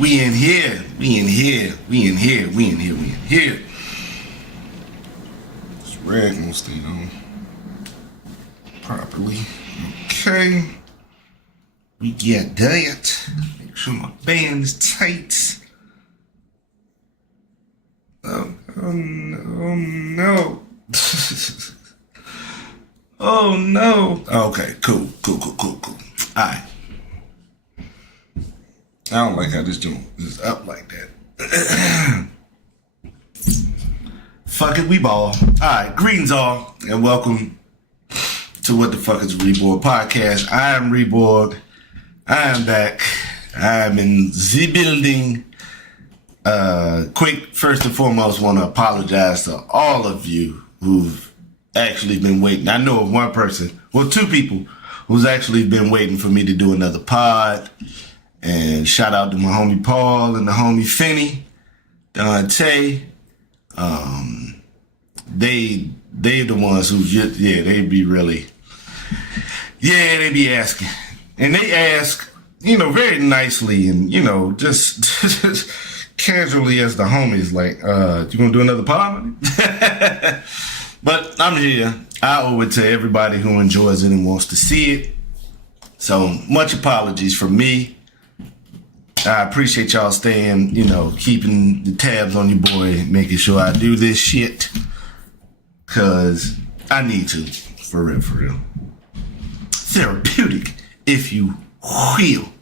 We in here. This rag won't stay on properly. Okay. We get that. Make sure my band is tight. Oh no. Oh no. Okay, cool. Alright. I don't like how this joint is up like that. Fuck it, we ball. Alright, greetings all, and welcome to What the Fuck is a reborG podcast. I am reborG. I am back. I am in the building. Quick, first and foremost, want to apologize to all of you who've actually been waiting. I know of one person, well, two people who's actually been waiting for me to do another pod. And shout out to my homie Paul and the homie Finney, Dante. They the ones who just, they be asking. And they ask, very nicely and, just casually as the homies, like, you gonna do another pod? But I'm here. I owe it to everybody who enjoys it and wants to see it. So much apologies from me. I appreciate y'all staying, keeping the tabs on your boy, making sure I do this shit. Cause I need to, for real. Therapeutic, if you will.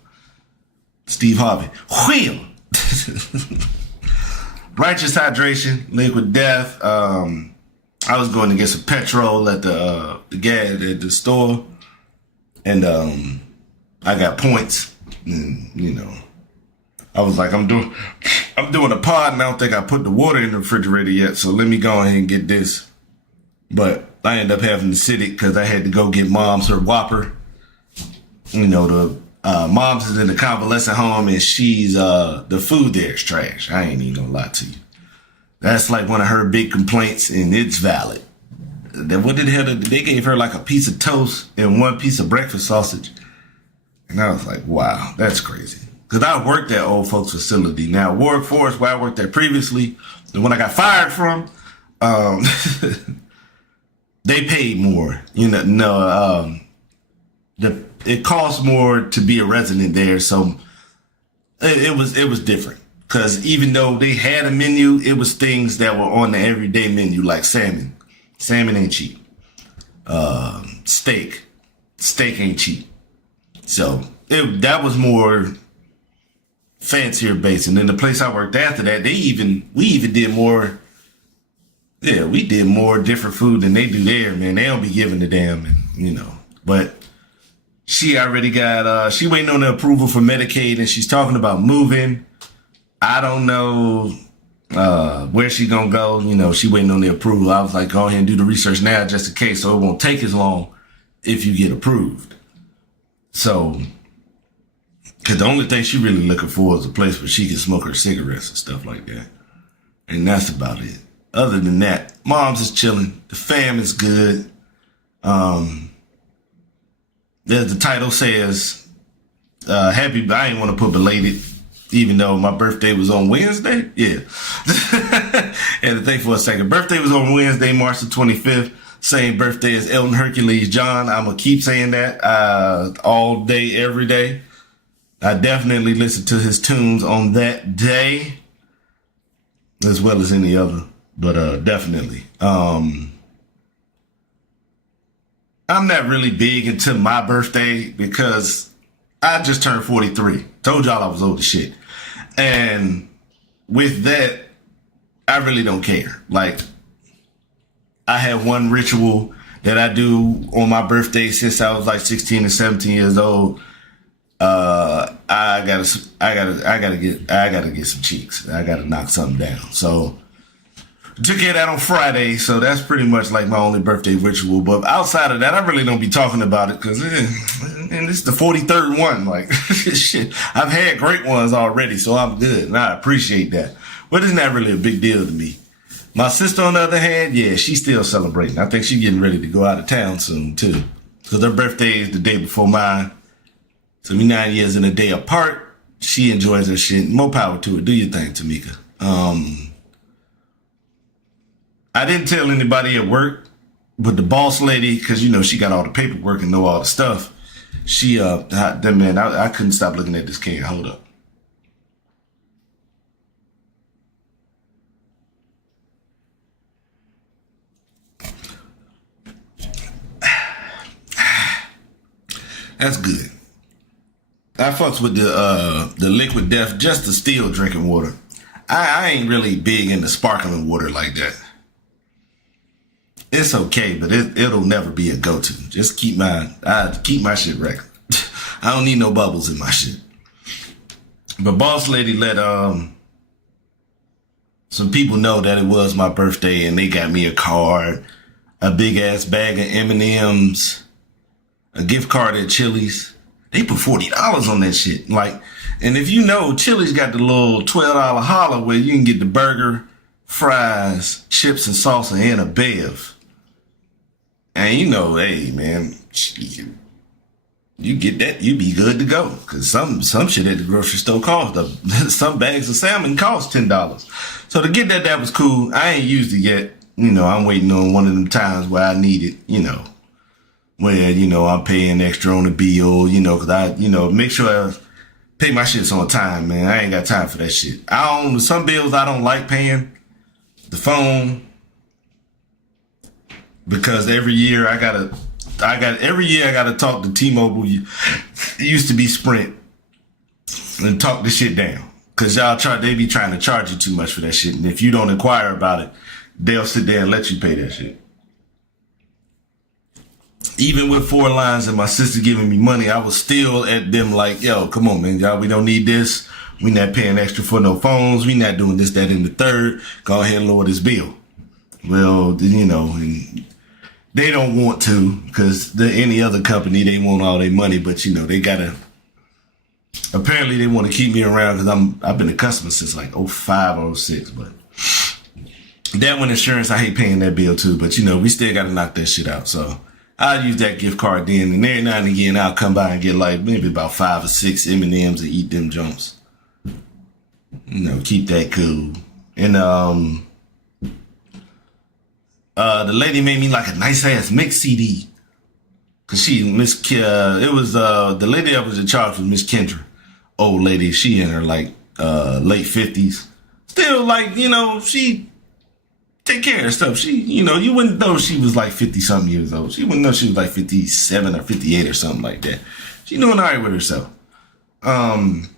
Steve Harvey, will. Righteous hydration, liquid death. I was going to get some petrol at the gas at the store, and I got points, and I was like, I'm doing a pod, and I don't think I put the water in the refrigerator yet, so let me go ahead and get this. But I ended up having to sit it because I had to go get Mom's her Whopper. The Mom's is in the convalescent home, and she's the food there is trash. I ain't even gonna lie to you. That's like one of her big complaints, and it's valid. What did they gave her like a piece of toast and one piece of breakfast sausage, and I was like, wow, that's crazy. Because I worked at old folks facility. Now, Warwick Forest, where I worked at previously, the one I got fired from, they paid more. It costs more to be a resident there, so it was different. Because even though they had a menu, it was things that were on the everyday menu, like salmon. Salmon ain't cheap. Steak ain't cheap. So that was more fancier base. And then the place I worked after that, we even did more. Yeah, we did more different food than they do there, man. They don't be giving a damn, But she already got, she waiting on the approval for Medicaid, and she's talking about moving. I don't know where she gonna go. She waiting on the approval. I was like, go ahead and do the research now just in case, so it won't take as long if you get approved. So, because the only thing she really looking for is a place where she can smoke her cigarettes and stuff like that. And that's about it. Other than that, Mom's is chilling. The fam is good. As the title says, happy, I ain't want to put belated, even though my birthday was on Wednesday. Yeah. And to think for a second, birthday was on Wednesday, March the 25th. Same birthday as Elton Hercules John. I'm going to keep saying that all day, every day. I definitely listen to his tunes on that day, as well as any other. But definitely. I'm not really big into my birthday because I just turned 43. Told y'all I was old as shit. And with that, I really don't care. Like, I have one ritual that I do on my birthday since I was like 16 or 17 years old. I gotta get some cheeks. I gotta knock something down. So took care of that on Friday, so that's pretty much like my only birthday ritual. But outside of that, I really don't be talking about it because and this is the 43rd one. Like, shit, I've had great ones already, so I'm good, and I appreciate that. But it's not really a big deal to me. My sister, on the other hand, yeah, she's still celebrating. I think she's getting ready to go out of town soon, too. Because her birthday is the day before mine. So we 9 years and a day apart. She enjoys her shit. More power to her. Do your thing, Tamika. I didn't tell anybody at work, but the boss lady, because, you know, she got all the paperwork and know all the stuff. She, man, I couldn't stop looking at this can. Hold up. That's good. I fucks with the liquid death, just the still drinking water. I ain't really big into sparkling water like that. It's okay, but it'll never be a go-to. Just keep my shit regular. I don't need no bubbles in my shit. But boss lady let some people know that it was my birthday, and they got me a card, a big ass bag of M&Ms, a gift card at Chili's. They put $40 on that shit. Like, and if you know, Chili's got the little $12 holler where you can get the burger, fries, chips and salsa, and a bev. And you know, hey man, you get that, you be good to go. Cause some shit at the grocery store cost, some bags of salmon cost $10. So to get that was cool. I ain't used it yet. You know, I'm waiting on one of them times where I need it, you know, where, you know, I'm paying extra on the bill, you know, cause I, you know, make sure I pay my shits on time, man. I ain't got time for that shit. Some bills I don't like paying. The phone, because every year I gotta talk to T-Mobile. It used to be Sprint, and talk this shit down. Cause they be trying to charge you too much for that shit. And if you don't inquire about it, they'll sit there and let you pay that shit. Even with 4 lines and my sister giving me money, I was still at them like, yo, come on, man, y'all, we don't need this. We not paying extra for no phones. We not doing this, that, and the third. Go ahead and lower this bill. Well, you know, and they don't want to, because any other company, they want all their money, but you know, apparently they want to keep me around because I've been a customer since like 05 or 06, but that one insurance, I hate paying that bill too, but you know, we still got to knock that shit out. So I'll use that gift card then, and every now and again, I'll come by and get like maybe about 5 or 6 M&Ms and eat them jumps. You know, keep that cool. And, the lady made me like a nice ass mix CD. Cause the lady that was in charge was Miss Kendra. Old lady, she in her like, late 50s. Still like, you know, she take care of stuff. She, you know, you wouldn't know she was like 50 something years old. She wouldn't know she was like 57 or 58 or something like that. She doing all right with herself. And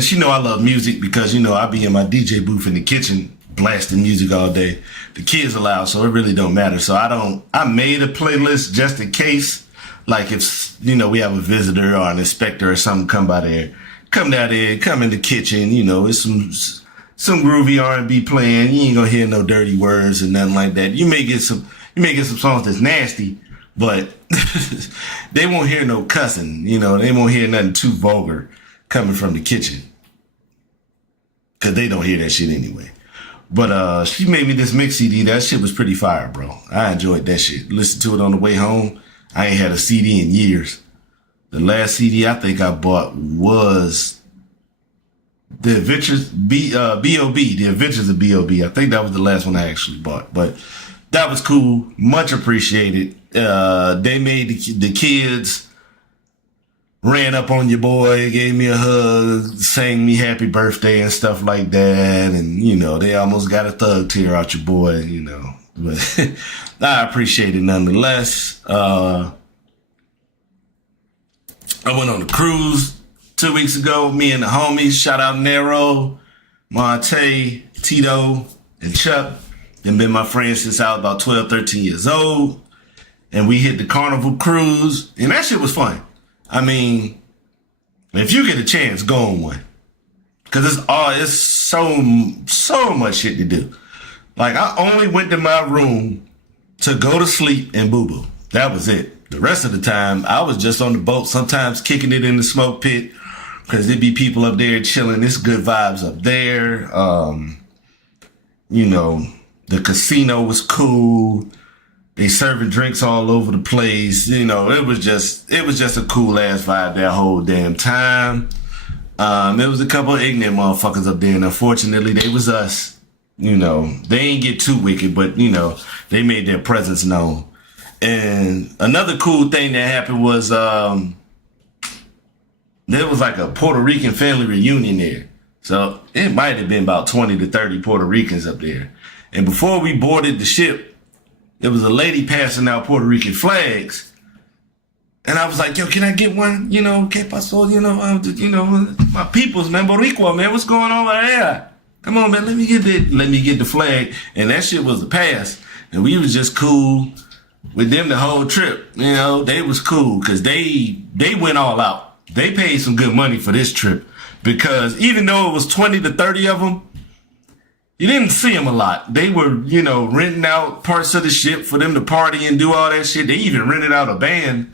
she know I love music because, you know, I be in my DJ booth in the kitchen blasting music all day. The kids are loud, so it really don't matter. So I made a playlist just in case, like if, you know, we have a visitor or an inspector or something come down there, come in the kitchen, you know, it's some groovy R&B playing. You ain't gonna hear no dirty words and nothing like that. You may get some songs that's nasty, but they won't hear no cussing, you know, they won't hear nothing too vulgar coming from the kitchen. Cause they don't hear that shit anyway. But she made me this mix CD. That shit was pretty fire, bro. I enjoyed that shit. Listened to it on the way home. I ain't had a CD in years. The last CD I think I bought was The Adventures B.O.B. The Adventures of B.O.B. I think that was the last one I actually bought. But that was cool. Much appreciated. They made the kids ran up on your boy, gave me a hug, sang me happy birthday and stuff like that. And, you know, they almost got a thug tear out your boy, you know. But I appreciate it nonetheless. I went on a cruise 2 weeks ago. Me and the homies, shout out Nero, Monte, Tito, and Chuck. And been my friends since I was about 12, 13 years old. And we hit the Carnival cruise. And that shit was fun. I mean, if you get a chance, go on one. Cause it's so much shit to do. Like I only went to my room to go to sleep and boo-boo. That was it. The rest of the time, I was just on the boat, sometimes kicking it in the smoke pit. Cause there'd be people up there chilling. It's good vibes up there. You know, the casino was cool. They serving drinks all over the place. You know, it was just a cool ass vibe that whole damn time. There was a couple of ignorant motherfuckers up there, and unfortunately, they was us. You know, they ain't get too wicked, but, you know, they made their presence known. And another cool thing that happened was there was like a Puerto Rican family reunion there. So it might have been about 20 to 30 Puerto Ricans up there. And before we boarded the ship, there was a lady passing out Puerto Rican flags. And I was like, yo, can I get one? You know, que pasó? My peoples, man, Boricua, man, what's going on right there? Come on, man, let me get the flag. And that shit was a pass. And we was just cool with them the whole trip. You know, they was cool because they went all out. They paid some good money for this trip because even though it was 20 to 30 of them, you didn't see them a lot. They were, you know, renting out parts of the ship for them to party and do all that shit. They even rented out a band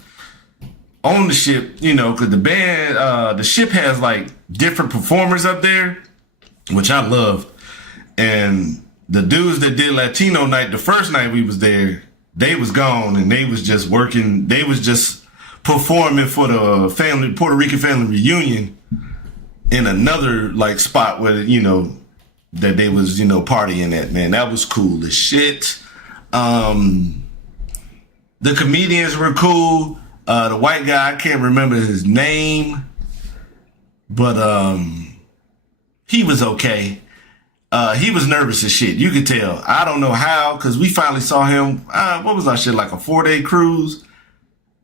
on the ship, you know, because the ship has like different performers up there, which I love. And the dudes that did Latino night, the first night we was there, they was gone and they was just working. They was just performing for the Puerto Rican family reunion in another like spot where, you know, that they was, you know, partying at, man. That was cool as shit. The comedians were cool. The white guy, I can't remember his name, but he was okay. He was nervous as shit. You could tell. I don't know how, because we finally saw him, what was our shit, like a 4-day cruise?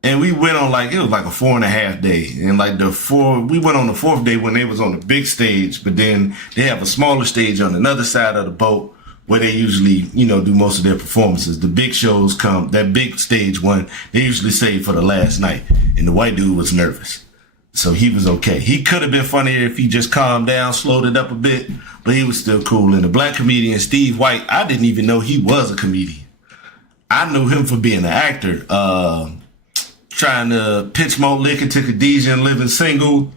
And we went on it was like a 4.5 day. And like we went on the 4th day when they was on the big stage, but then they have a smaller stage on another side of the boat where they usually, you know, do most of their performances. The big shows that big stage one, they usually save for the last night. And the white dude was nervous. So he was okay. He could have been funnier if he just calmed down, slowed it up a bit, but he was still cool. And the black comedian, Steve White, I didn't even know he was a comedian. I knew him for being an actor. Trying to pitch more liquor to Khadijah and living single.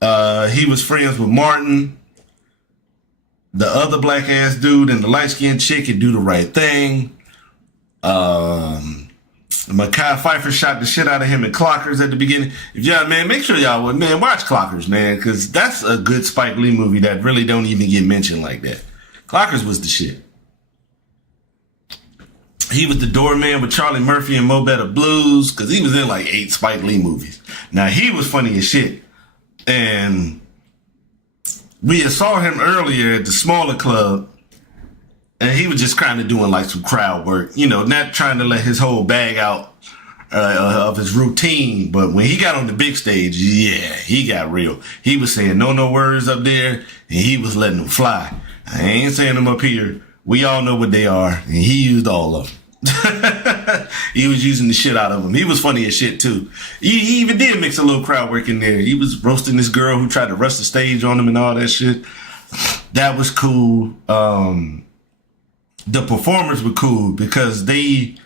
He was friends with Martin, the other black ass dude, and the light skinned chick and Do the Right Thing. Mekhi Phifer shot the shit out of him in Clockers at the beginning. If y'all, man, make sure y'all would, man, watch Clockers, man, because that's a good Spike Lee movie that really don't even get mentioned like that. Clockers was the shit. He was the doorman with Charlie Murphy and Mo Better Blues, because he was in like 8 Spike Lee movies. Now, he was funny as shit. And we had saw him earlier at the smaller club, and he was just kind of doing like some crowd work, you know, not trying to let his whole bag out of his routine. But when he got on the big stage, yeah, he got real. He was saying no words up there, and he was letting them fly. I ain't saying them up here. We all know what they are, and he used all of them. He was using the shit out of them. He was funny as shit too. He even did mix a little crowd work in there. He was roasting this girl who tried to rush the stage on him and all that shit. That was cool. The performers were cool because they,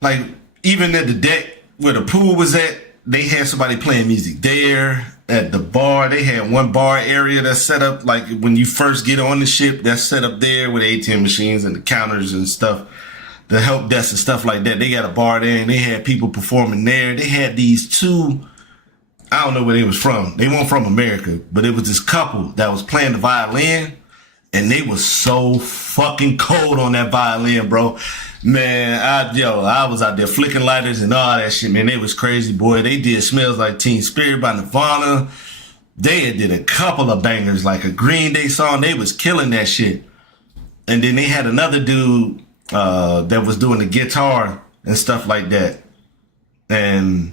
like, even at the deck where the pool was at, they had somebody playing music there. At the bar, they had one bar area that's set up like when you first get on the ship, that's set up there with ATM machines and the counters and stuff, the help desk and stuff like that. They got a bar there and they had people performing there. They had these two, I don't know where they was from. They weren't from America, but it was this couple that was playing the violin, and they was so fucking cold on that violin, bro. Man, I was out there flicking lighters and all that shit, man. They was crazy, boy. They did Smells Like Teen Spirit by Nirvana. They did a couple of bangers, like a Green Day song. They was killing that shit. And then they had another dude that was doing the guitar and stuff like that. And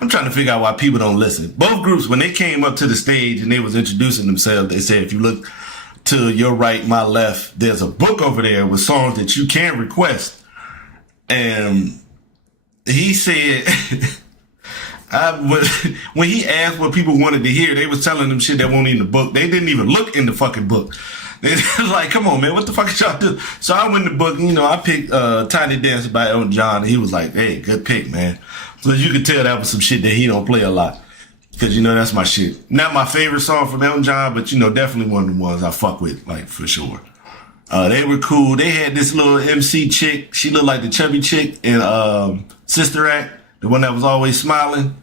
I'm trying to figure out why people don't listen. Both groups, when they came up to the stage and they was introducing themselves, they said, if you look to your right, my left, there's a book over there with songs that you can request. And he said, when he asked what people wanted to hear, they was telling them shit that won't in the book. They didn't even look in the fucking book. They was like, come on, man, what the fuck is y'all do? So I went in the book, you know, I picked Tiny Dancer by Elton John, and he was like, hey, good pick, man. So you could tell that was some shit that he don't play a lot. Because, you know, that's my shit. Not my favorite song from Elton John, but, you know, definitely one of the ones I fuck with, like, for sure. They were cool. They had this little MC chick. She looked like the chubby chick in Sister Act, the one that was always smiling.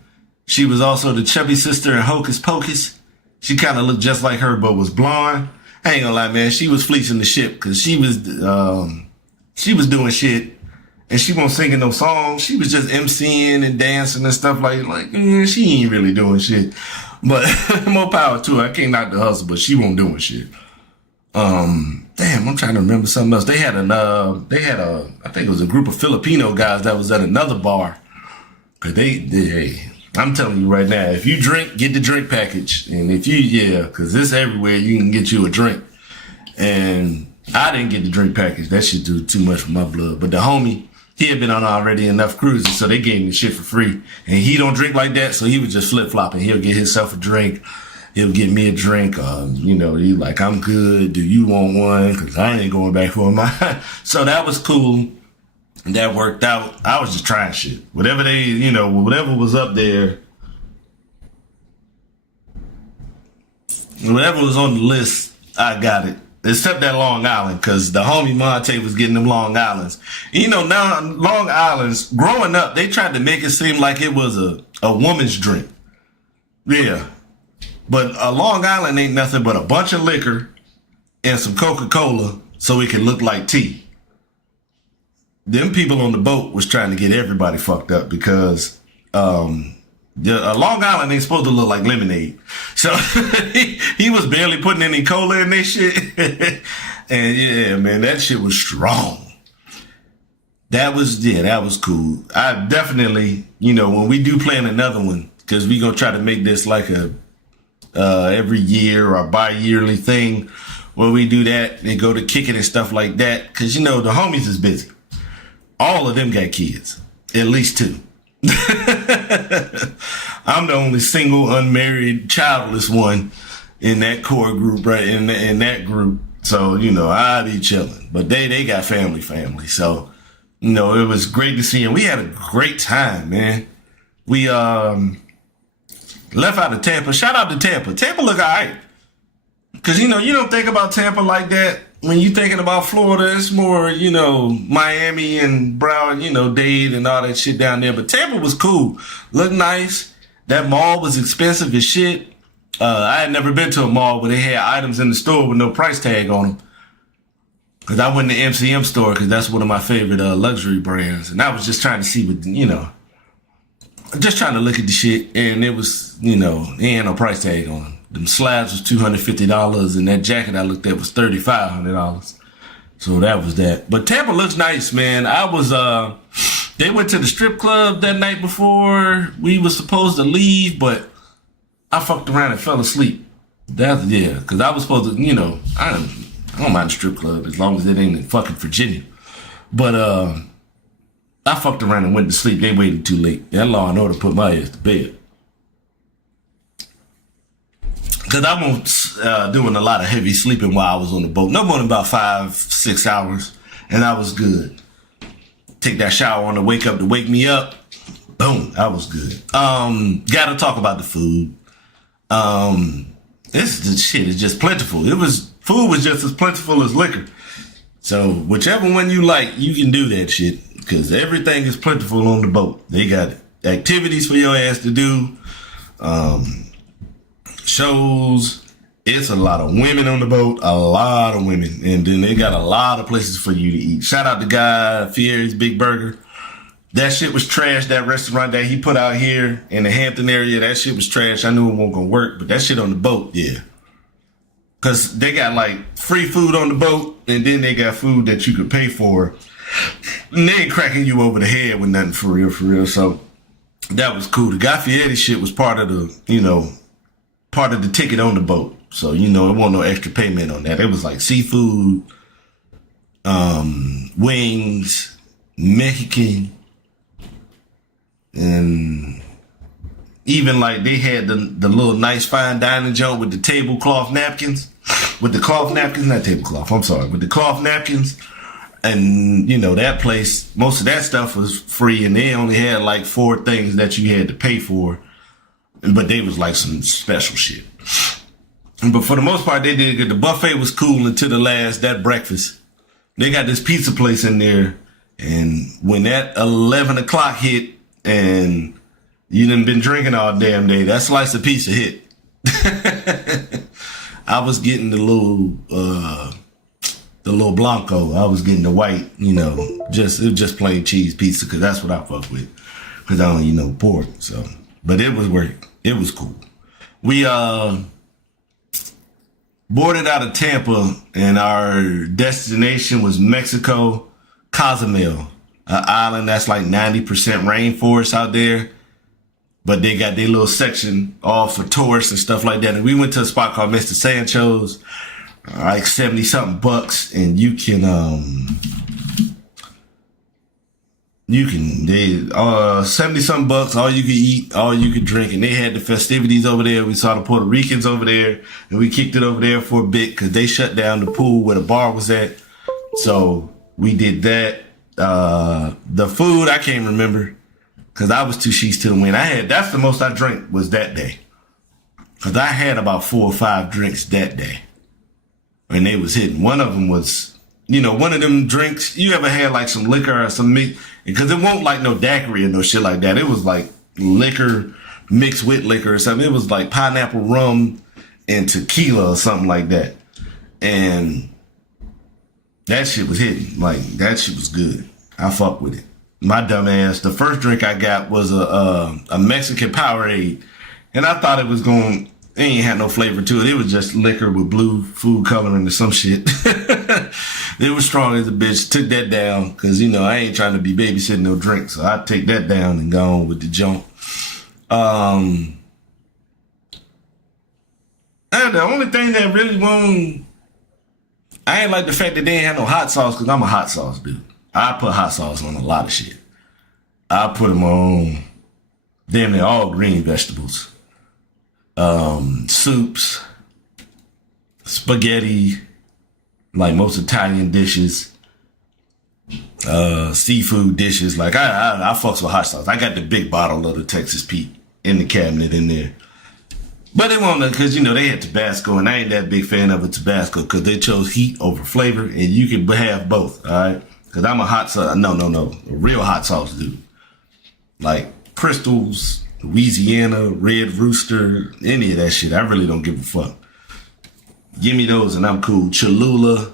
She was also the chubby sister in Hocus Pocus. She kind of looked just like her, but was blonde. I ain't gonna lie, man. She was fleecing the ship because she was doing shit. And she wasn't singing no songs. She was just MCing and dancing and stuff she ain't really doing shit. But more power to her. I can't knock the hustle, but she won't doing shit. Damn, I'm trying to remember something else. They had I think it was a group of Filipino guys that was at another bar. Cause I'm telling you right now, if you drink, get the drink package. And if cause it's everywhere, you can get you a drink. And I didn't get the drink package. That shit do too much for my blood. But the homie, he had been on already enough cruises, so they gave him the shit for free. And he don't drink like that, so he was just flip-flopping. He'll get himself a drink. He'll get me a drink. He like, I'm good. Do you want one? Because I ain't going back for mine. So that was cool. That worked out. I was just trying shit. Whatever whatever was up there, whatever was on the list, I got it. Except that Long Island, because the homie Monte was getting them Long Islands. Now Long Islands, growing up, they tried to make it seem like it was a woman's drink. Yeah. But a Long Island ain't nothing but a bunch of liquor and some Coca-Cola so it can look like tea. Them people on the boat was trying to get everybody fucked up because a Long Island ain't supposed to look like lemonade. So he was barely putting any cola in this shit. And yeah, man, that shit was strong. That was cool. I definitely, when we do plan another one, because we gonna try to make this like a every year or bi-yearly thing where we do that and go to kick it and stuff like that. Because, the homies is busy. All of them got kids. At least 2. I'm the only single, unmarried, childless one in that core group, right? In that group. So, I be chilling. But they got family. So, it was great to see them. We had a great time, man. We left out of Tampa. Shout out to Tampa. Tampa look all right. Because, you don't think about Tampa like that. When you thinking about Florida, it's more, Miami and Broward, Dade and all that shit down there. But Tampa was cool. Looked nice. That mall was expensive as shit. I had never been to a mall where they had items in the store with no price tag on them. Because I went to the MCM store because that's one of my favorite luxury brands. And I was just trying to see what, just trying to look at the shit. And it was, it ain't no price tag on them. Them slabs was $250 and that jacket I looked at was $3,500. So that was that. But Tampa looks nice, man. They went to the strip club that night before we was supposed to leave, but I fucked around and fell asleep. Because I was supposed to, I don't mind the strip club as long as it ain't in fucking Virginia. But I fucked around and went to sleep. They waited too late. That Law and Order put my ass to bed. Because I was doing a lot of heavy sleeping while I was on the boat. No more than about 5-6 hours. And I was good. Take that shower on the wake up to wake me up. Boom. I was good. Gotta talk about the food. This shit is just plentiful. Food was just as plentiful as liquor. So whichever one you like, you can do that shit. Because everything is plentiful on the boat. They got activities for your ass to do. Shows. It's a lot of women on the boat. A lot of women. And then they got a lot of places for you to eat. Shout out to Guy Fieri's Big Burger. That shit was trash. That restaurant that he put out here in the Hampton area, that shit was trash. I knew it wasn't gonna work, but that shit on the boat, yeah. Cause they got like free food on the boat, and then they got food that you could pay for. And they ain't cracking you over the head with nothing for real. So that was cool. The Guy Fieri shit was part of the, part of the ticket on the boat. So, it wasn't no extra payment on that. It was like seafood, wings, Mexican, and even like they had the little nice fine dining joint with the tablecloth napkins. With the cloth napkins, not tablecloth, I'm sorry. With the cloth napkins. And, that place, most of that stuff was free. And they only had like 4 things that you had to pay for. But they was like some special shit. But for the most part, they did good. The buffet was cool until the last, that breakfast. They got this pizza place in there. And when that 11 o'clock hit and You done been drinking all damn day. That slice of pizza hit. I was getting the little Blanco. I was getting the white, it was just plain cheese pizza because that's what I fuck with. Because I don't eat no pork. So, but it was work. It was cool. We boarded out of Tampa, and our destination was Mexico, Cozumel, an island that's like 90% rainforest out there. But they got their little section all for tourists and stuff like that. And we went to a spot called Mr. Sancho's, like 70 something bucks. And you can 70 something bucks, all you could eat, all you could drink. And they had the festivities over there. We saw the Puerto Ricans over there, and we kicked it over there for a bit because they shut down the pool where the bar was at. So we did that. The food, I can't remember. Cause I was 2 sheets to the wind. That's the most I drank was that day. Cause I had about 4 or 5 drinks that day. And they was hitting. One of them was, one of them drinks, you ever had like some liquor or some meat? Cause it won't like no daiquiri or no shit like that. It was like liquor mixed with liquor or something. It was like pineapple rum and tequila or something like that. And that shit was hitting. Like that shit was good. I fuck with it. My dumb ass, the first drink I got was a Mexican Powerade. And I thought it ain't had no flavor to it. It was just liquor with blue food coloring or some shit. It was strong as a bitch. Took that down because, I ain't trying to be babysitting no drink. So I take that down and go on with the junk. And the only thing that really I ain't like the fact that they ain't have no hot sauce because I'm a hot sauce dude. I put hot sauce on a lot of shit. I put them on damn near all green vegetables. Soups, spaghetti, like most Italian dishes, seafood dishes. Like I fucks with hot sauce. I got the big bottle of the Texas Pete in the cabinet in there. But they wanted, because, they had Tabasco, and I ain't that big fan of a Tabasco because they chose heat over flavor, and you can have both, all right? Because I'm a hot sauce, no, a real hot sauce dude. Like Crystals, Louisiana, Red Rooster, any of that shit. I really don't give a fuck. Give me those and I'm cool. Cholula.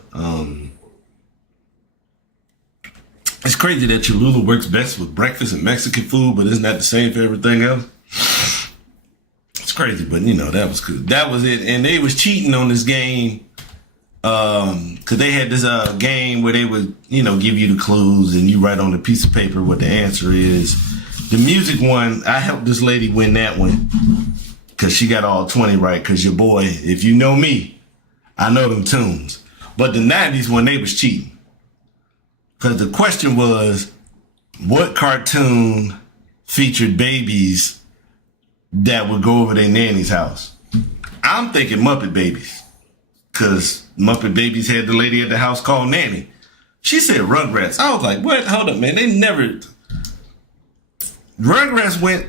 It's crazy that Cholula works best with breakfast and Mexican food, but isn't that the same for everything else? It's crazy, but that was cool. That was it. And they was cheating on this game. Cause they had this game where they would, give you the clues and you write on a piece of paper what the answer is. The music one, I helped this lady win that one cause she got all 20 right. Cause your boy, if you know me, I know them tunes. But the 90s one, they was cheating. Cause the question was, what cartoon featured babies that would go over their nanny's house? I'm thinking Muppet Babies. Cause Muppet Babies had the lady at the house called Nanny. She said Rugrats. I was like, what? Hold up, man. Rugrats went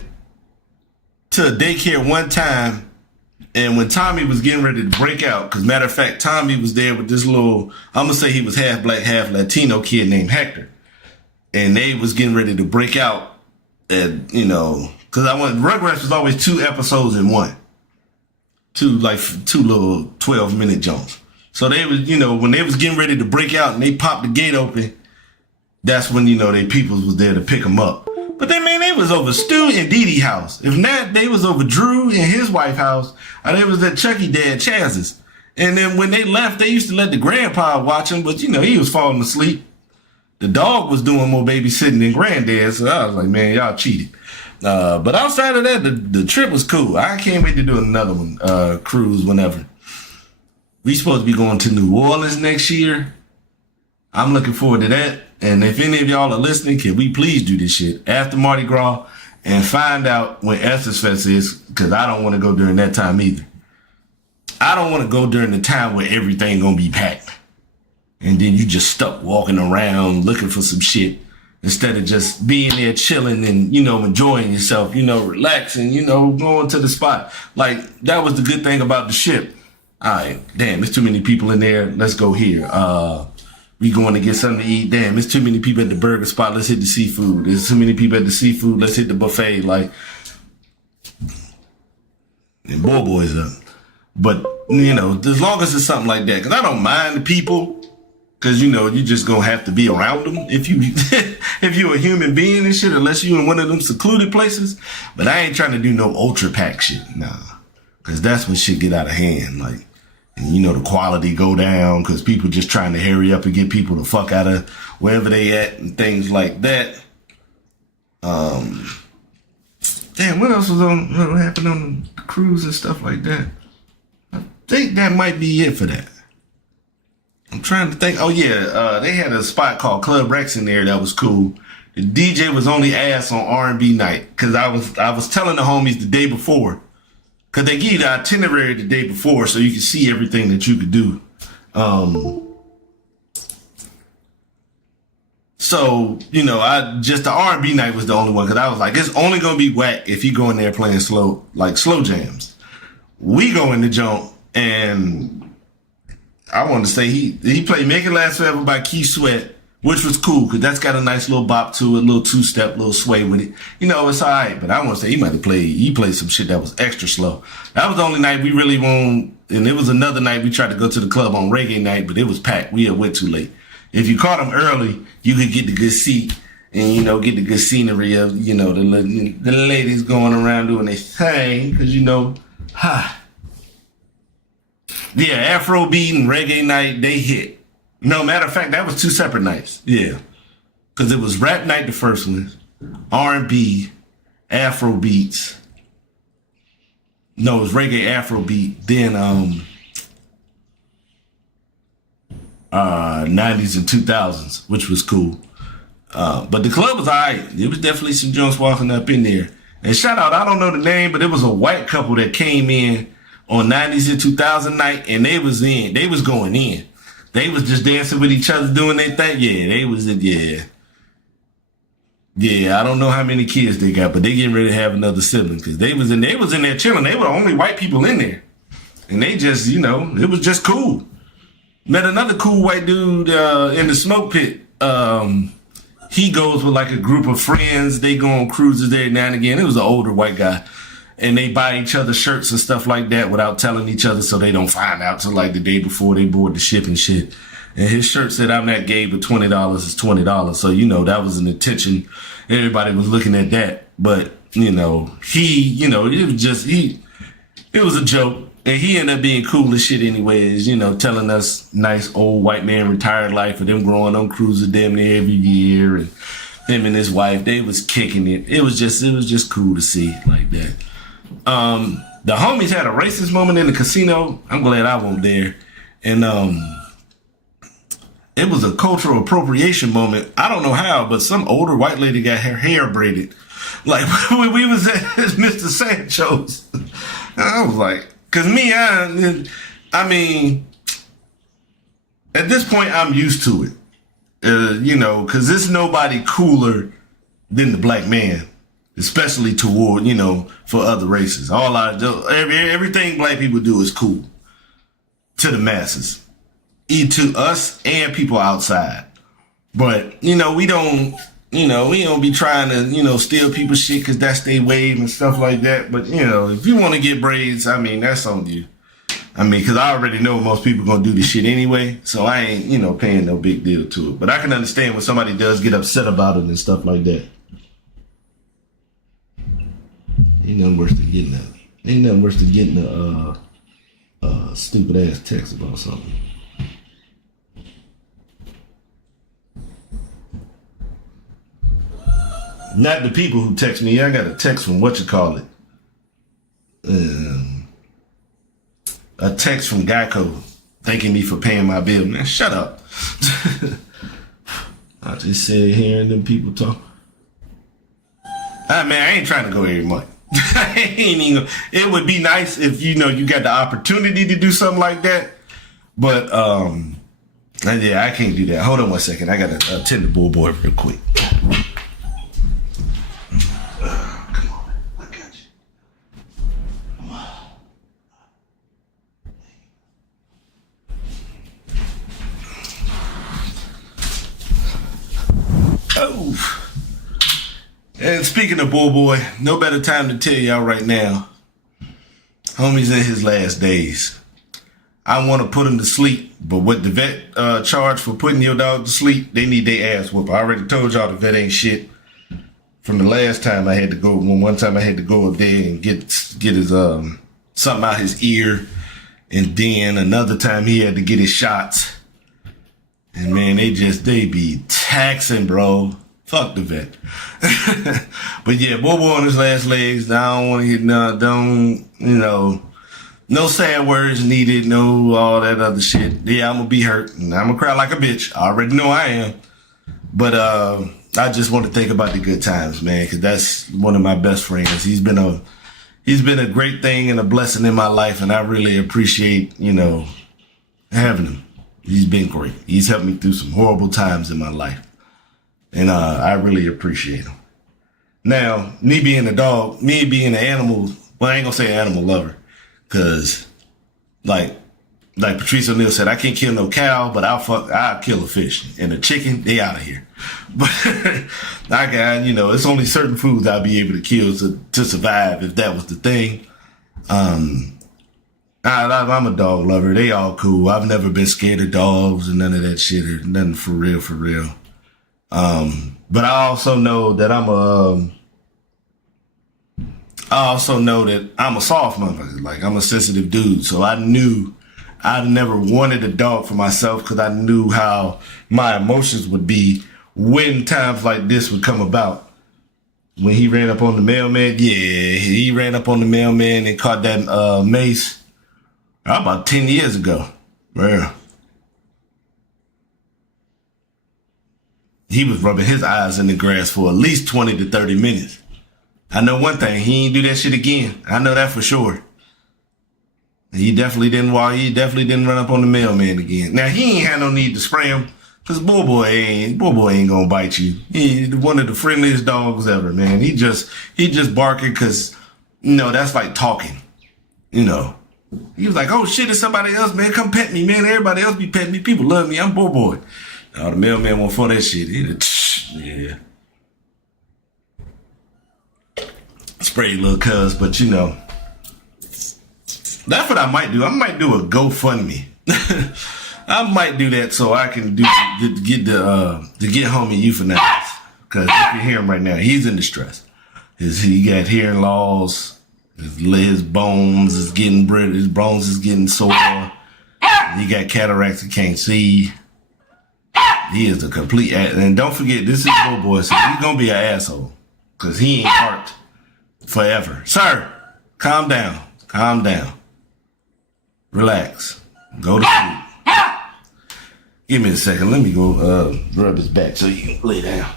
to a daycare one time, and when Tommy was getting ready to break out, cause matter of fact, Tommy was there with this little, I'm gonna say he was half black, half Latino kid named Hector. And they was getting ready to break out, and cause Rugrats was always 2 episodes in one. Two little 12-minute jumps. So they was, when they was getting ready to break out and they popped the gate open, that's when, they peoples was there to pick them up. But then, man, they was over Stu and Dee Dee house. If not, they was over Drew and his wife house. Or they was at Chucky dad Chaz's. And then when they left, they used to let the grandpa watch him, but, he was falling asleep. The dog was doing more babysitting than granddad, so I was like, man, y'all cheated. But outside of that, the trip was cool. I can't wait to do another one, cruise whenever. We supposed to be going to New Orleans next year. I'm looking forward to that. And if any of y'all are listening, can we please do this shit after Mardi Gras and find out when Essence Fest is, because I don't want to go during that time either. I don't want to go during the time where everything gonna be packed. And then you just stuck walking around looking for some shit. Instead of just being there chilling and, enjoying yourself, relaxing, going to the spot. Like, that was the good thing about the ship. All right, damn, there's too many people in there. Let's go here. We going to get something to eat. Damn, there's too many people at the burger spot. Let's hit the seafood. There's too many people at the seafood. Let's hit the buffet. Like, and boys up. But, you know, as long as it's something like that, because I don't mind the people, because, you know, you just going to have to be around them if you if you're a human being and shit, unless you in one of them secluded places. But I ain't trying to do no ultra pack shit, nah. Because that's when shit get out of hand, like, and, you know, the quality go down because people just trying to hurry up and get people the fuck out of wherever they at and things like that. Damn, what else was on? What happened on the cruise and stuff like that? I think that might be it for that. I'm trying to think. Oh yeah, they had a spot called Club Rex in there that was cool. The DJ was only ass on R&B night because I was telling the homies the day before, because they give you the itinerary the day before so you can see everything that you could do. So, you know, the R&B night was the only one because I was like, it's only going to be whack if you go in there playing slow jams. We go in the jump and I want to say he played Make It Last Forever by Keith Sweat, which was cool because that's got a nice little bop to it, little two-step, little sway with it. You know, it's all right, but I want to say he played some shit that was extra slow. That was the only night we really won, and it was another night we tried to go to the club on reggae night, but it was packed. We had went too late. If you caught them early, you could get the good seat and, you know, get the good scenery of, you know, the ladies going around doing their thing. Because, you know, yeah, Afrobeat and reggae night, they hit. No, matter of fact, that was two separate nights. Yeah. Because it was rap night, the first one, R&B, Afrobeats. No, it was reggae, Afrobeat. Then, 90s and 2000s, which was cool. But the club was alright. There was definitely some junks walking up in there. And shout out, I don't know the name, but it was a white couple that came in on 90s and 2000 night, and they was going in. They was just dancing with each other, doing their thing. Yeah, they was in, yeah. Yeah, I don't know how many kids they got, but they getting ready to have another sibling because they was in there chilling. They were the only white people in there. And they just, you know, it was just cool. Met another cool white dude in the smoke pit. He goes with like a group of friends. They go on cruises there now and again. It was an older white guy. And they buy each other shirts and stuff like that without telling each other so they don't find out till like the day before they board the ship and shit. And his shirt said, "I'm not gay, but $20 is $20. So, you know, that was an intention. Everybody was looking at that. But, you know, it was a joke. And he ended up being cool as shit anyways, you know, telling us nice old white man retired life of them growing on cruises damn near every year. And him and his wife, they was kicking it. It was just cool to see like that. The homies had a racist moment in the casino. I'm glad I wasn't there. And it was a cultural appropriation moment. I don't know how, but some older white lady got her hair braided. Like when we was at Mr. Sancho's. I was like, because me, I mean, at this point, I'm used to it. You know, because there's nobody cooler than the black man, especially toward, you know, for other races. Everything black people do is cool to the masses, to us and people outside. But, you know, we don't be trying to, you know, steal people's shit because that's their wave and stuff like that. But, you know, if you want to get braids, I mean, that's on you. I mean, because I already know most people going to do this shit anyway. So I ain't, you know, paying no big deal to it. But I can understand when somebody does get upset about it and stuff like that. Ain't nothing worse than getting a stupid ass text about something. Not the people who text me. I got a text from a text from Geico thanking me for paying my bill. Man, shut up. I just sit here and them people talk. Man, I ain't trying to go every month. It would be nice if, you know, you got the opportunity to do something like that. But, yeah, I can't do that. Hold on one second. I got to attend the boy real quick. Oh. And speaking of boy, no better time to tell y'all right now. Homie's in his last days. I want to put him to sleep, but what the vet charge for putting your dog to sleep, they need their ass whooped. I already told y'all the vet ain't shit. From the last time I had to go, one time I had to go up there and get his something out his ear, and then another time he had to get his shots. And man, they be taxing, bro. Fuck the vet. But yeah, Bobo on his last legs. I don't want to get no sad words needed, no all that other shit. Yeah, I'm gonna be hurt and I'm gonna cry like a bitch. I already know I am. But I just want to think about the good times, man, because that's one of my best friends. He's been a great thing and a blessing in my life, and I really appreciate, having him. He's been great. He's helped me through some horrible times in my life. And I really appreciate him. Now, me being an animal, well, I ain't gonna say animal lover, because like Patrice O'Neal said, I can't kill no cow, but I'll kill a fish. And a chicken, they out of here. But I got, it's only certain foods I'll be able to kill to survive if that was the thing. I'm a dog lover. They all cool. I've never been scared of dogs and none of that shit or nothing for real. But I also know that I'm a soft motherfucker. Like, I'm a sensitive dude. So I knew I never wanted a dog for myself because I knew how my emotions would be when times like this would come about. When he ran up on the mailman, he ran up on the mailman and caught that mace about 10 years ago. Well, he was rubbing his eyes in the grass for at least 20 to 30 minutes. I know one thing, he ain't do that shit again. I know that for sure. He definitely didn't run up on the mailman again. Now, he ain't had no need to spray him, because Boy ain't gonna bite you. He's one of the friendliest dogs ever, man. He just barking because, that's like talking, He was like, oh shit, it's somebody else, man. Come pet me, man. Everybody else be petting me. People love me. I'm Boy. Oh, the mailman won't for that shit. Yeah. Spray little cuz, but that's what I might do. I might do a GoFundMe. I might do that so I can get homie euthanasia. Because you can hear him right now. He's in distress. He got hearing loss. His bones is getting brittle. His bones is getting sore. He got cataracts. He can't see. He is a complete and don't forget, this is Boy, so he's gonna be an asshole. Because he ain't parked forever. Sir, calm down. Relax. Go to sleep. Give me a second. Let me go rub his back so you can lay down.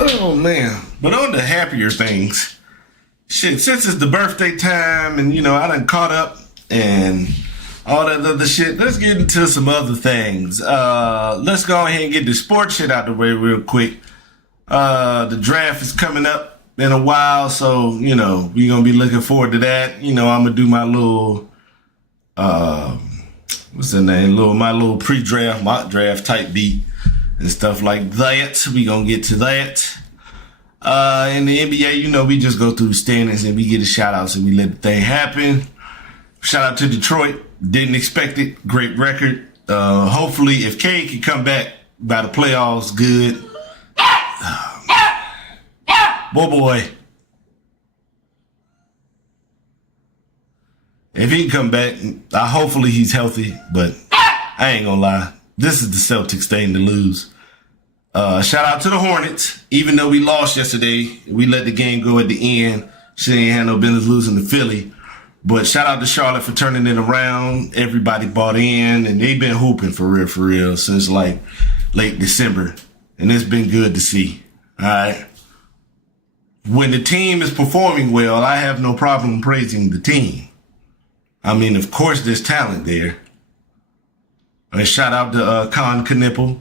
Oh man. But on the happier things, shit, since it's the birthday time and I done caught up and all that other shit, let's get into some other things. Let's go ahead and get the sports shit out the way real quick. The draft is coming up in a while, so we're gonna be looking forward to that. I'm gonna do my little what's the name? My little pre-draft, mock draft type beat and stuff like that. We gonna get to that. In the NBA, we just go through standings and we get a shout outs and we let the thing happen. Shout out to Detroit. Didn't expect it. Great record. Hopefully if K can come back by the playoffs, good. Boy. If he can come back, hopefully he's healthy, but I ain't gonna lie. This is the Celtics thing to lose. Shout out to the Hornets. Even though we lost yesterday, we let the game go at the end. She ain't had no business losing to Philly. But shout out to Charlotte for turning it around. Everybody bought in, and they've been hooping for real, since like late December. And it's been good to see. All right. When the team is performing well, I have no problem praising the team. I mean, of course, there's talent there. And shout out to Con Knipple.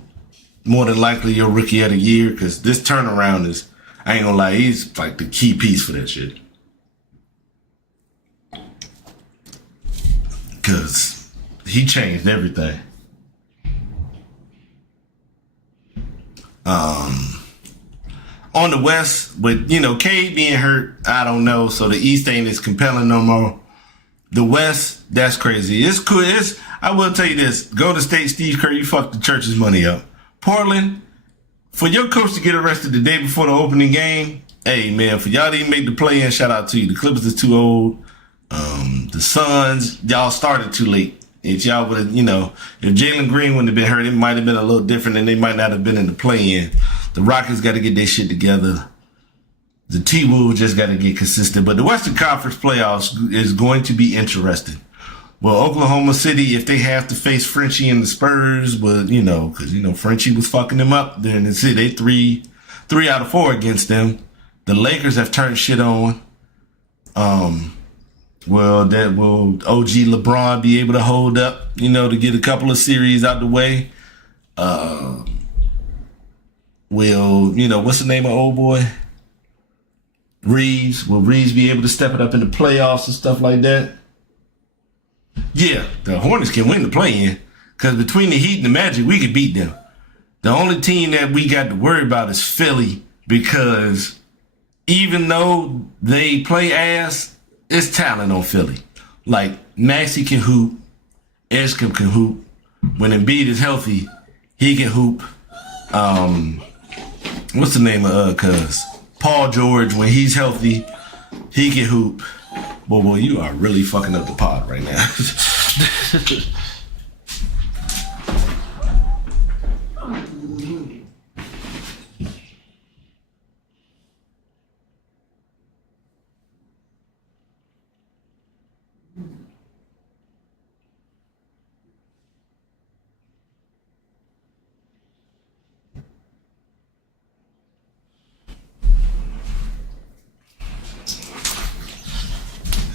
more than likely your rookie of the year, because this turnaround is, I ain't gonna lie, he's like the key piece for that shit. Because he changed everything. On the West, with, Cade being hurt, I don't know, so the East ain't as compelling no more. The West, that's crazy. It's cool. I will tell you this. Golden State, Steve Kerr, you fucked the church's money up. Portland, for your coach to get arrested the day before the opening game, hey, man, for y'all to even make the play-in, shout out to you. The Clippers is too old. The Suns, y'all started too late. If y'all would have, if Jalen Green wouldn't have been hurt, it might have been a little different and they might not have been in the play-in. The Rockets got to get their shit together. The T-Wolves just got to get consistent. But the Western Conference playoffs is going to be interesting. Well, Oklahoma City, if they have to face Frenchie and the Spurs, because, Frenchie was fucking them up. Then they 3 out of 4 against them. The Lakers have turned shit on. Will OG LeBron be able to hold up, to get a couple of series out the way? What's the name of old boy? Reeves. Will Reeves be able to step it up in the playoffs and stuff like that? Yeah, the Hornets can win the play-in, because between the Heat and the Magic, we could beat them. The only team that we got to worry about is Philly, because even though they play ass, it's talent on Philly. Like, Maxey can hoop, Eskim can hoop. When Embiid is healthy, he can hoop. What's the name of cuz? Paul George, when he's healthy, he can hoop. Boy, you are really fucking up the pod right now.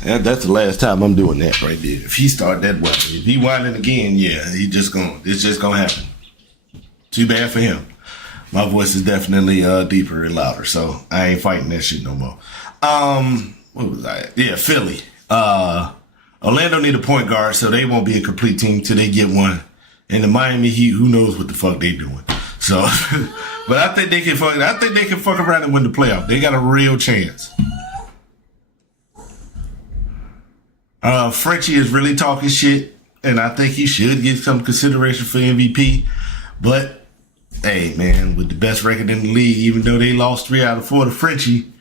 That's the last time I'm doing that right there. If he start that way, if he whining again, yeah, it's just gonna happen. Too bad for him. My voice is definitely deeper and louder, so I ain't fighting that shit no more. What was I? Yeah, Philly. Orlando need a point guard, so they won't be a complete team till they get one. And the Miami Heat, who knows what the fuck they doing? So, but I think they can fuck around and win the playoff. They got a real chance. Frenchie is really talking shit, and I think he should get some consideration for MVP. But, hey, man, with the best record in the league, even though they lost 3 out of 4 to Frenchie,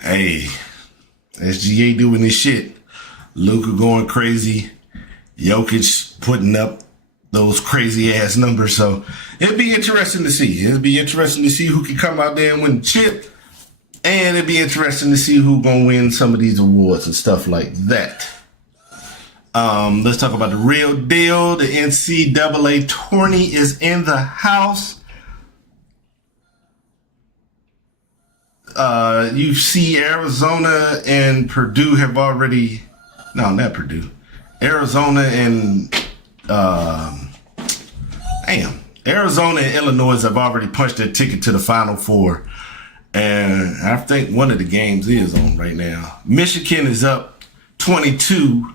hey, SGA doing this shit. Luka going crazy. Jokic putting up those crazy-ass numbers. So, it'd be interesting to see. It'd be interesting to see who can come out there and win the chip. And it'd be interesting to see who's going to win some of these awards and stuff like that. Let's talk about the real deal. The NCAA tourney is in the house. You see Arizona and Purdue have already... No, not Purdue. Arizona and... Arizona and Illinois have already punched their ticket to the Final Four. And I think one of the games is on right now. Michigan is up 22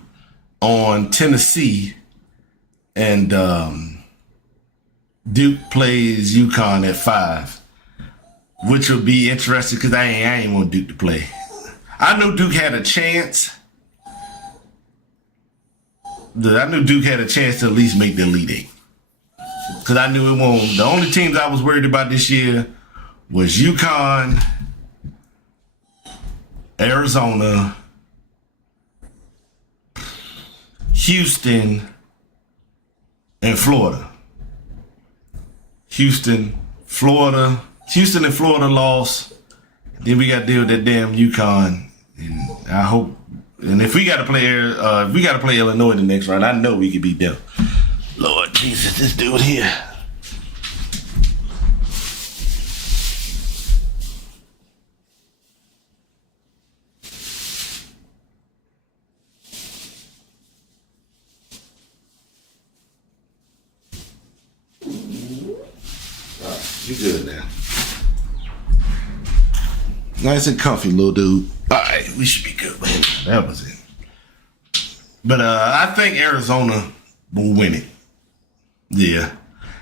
on Tennessee, and Duke plays UConn at 5, which will be interesting because I ain't want Duke to play. I knew Duke had a chance. I knew Duke had a chance to at least make the Elite Eight, because I knew it won't. The only teams I was worried about this year was UConn, Arizona, Houston, and Florida. Houston and Florida lost. Then we got to deal with that damn UConn. And I hope. And if we got to play Illinois in the next round, I know we could beat them. Lord Jesus, this dude here. You good now. Nice and comfy, little dude. All right, we should be good with him. That was it. But I think Arizona will win it. Yeah.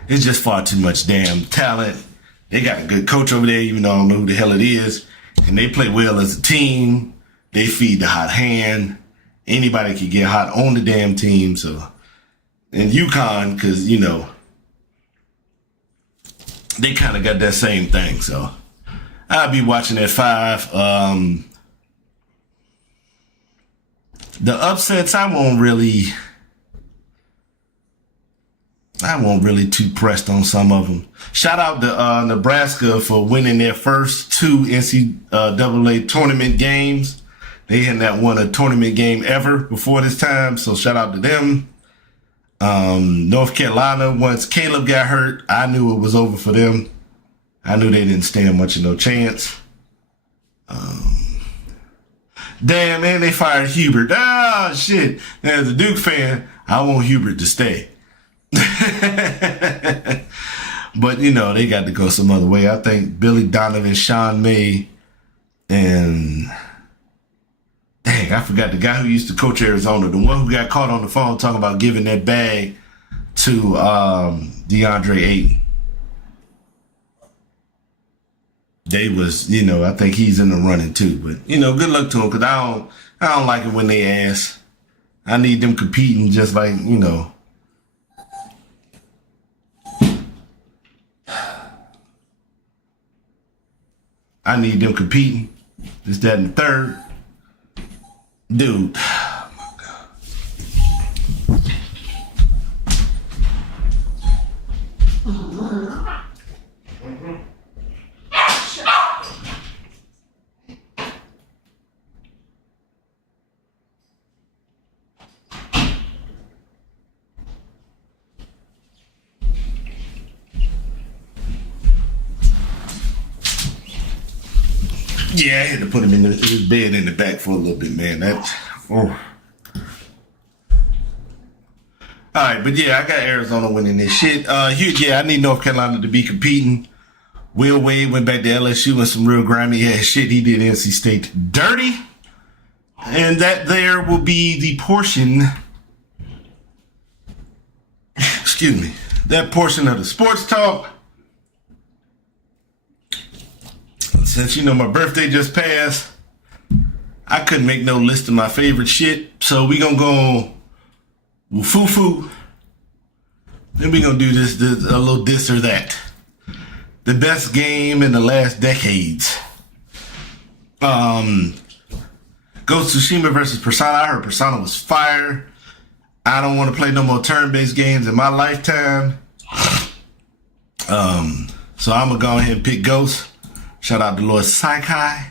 It's just far too much damn talent. They got a good coach over there, even though I don't know who the hell it is. And they play well as a team. They feed the hot hand. Anybody can get hot on the damn team. So, and UConn, because, you know, they kind of got that same thing. So, I'll be watching at 5. The upsets, I won't really too pressed on some of them. Shout out to Nebraska for winning their first 2 NCAA tournament games. They hadn't won a tournament game ever before this time, so shout out to them. North Carolina, once Caleb got hurt, I knew it was over for them. I knew they didn't stand much of no chance. Damn, man, they fired Hubert. Oh, shit. As a Duke fan, I want Hubert to stay. But, you know, they got to go some other way. I think Billy Donovan, Sean May, and dang, I forgot the guy who used to coach Arizona, the one who got caught on the phone talking about giving that bag to DeAndre Ayton. They was, you know, I think he's in the running too. But, you know, good luck to him, because I don't like it when they ask. I need them competing just like, you know. I need them competing. This, that, and the third. Dude. Oh, my God. Yeah, I had to put him in his bed in the back for a little bit, man. All right, but yeah, I got Arizona winning this shit. Yeah, I need North Carolina to be competing. Will Wade went back to LSU and some real grimy ass shit. He did NC State dirty. And that there will be the portion, excuse me, that portion of the sports talk. Since, you know, my birthday just passed, I couldn't make no list of my favorite shit. So we gonna go woo-foo-foo. Then we gonna do this a little this or that. The best game in the last decades. Ghost Tsushima versus Persona. I heard Persona was fire. I don't want to play no more turn-based games in my lifetime. So I'm gonna go ahead and pick Ghost. Shout out to Lord Saikai.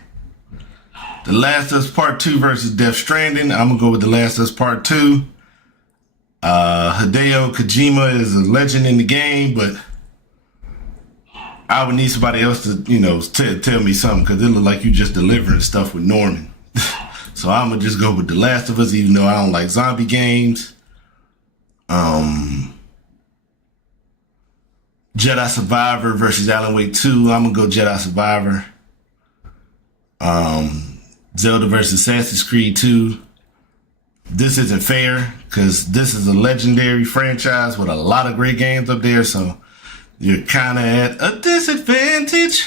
The Last of Us Part 2 versus Death Stranding. I'm going to go with The Last of Us Part 2. Hideo Kojima is a legend in the game, but I would need somebody else to, you know, tell me something, because it look like you just delivering stuff with Norman. So I'm going to just go with The Last of Us, even though I don't like zombie games. Jedi Survivor versus Alan Wake 2. I'm going to go Jedi Survivor. Zelda versus Assassin's Creed 2. This isn't fair, because this is a legendary franchise with a lot of great games up there, so you're kind of at a disadvantage.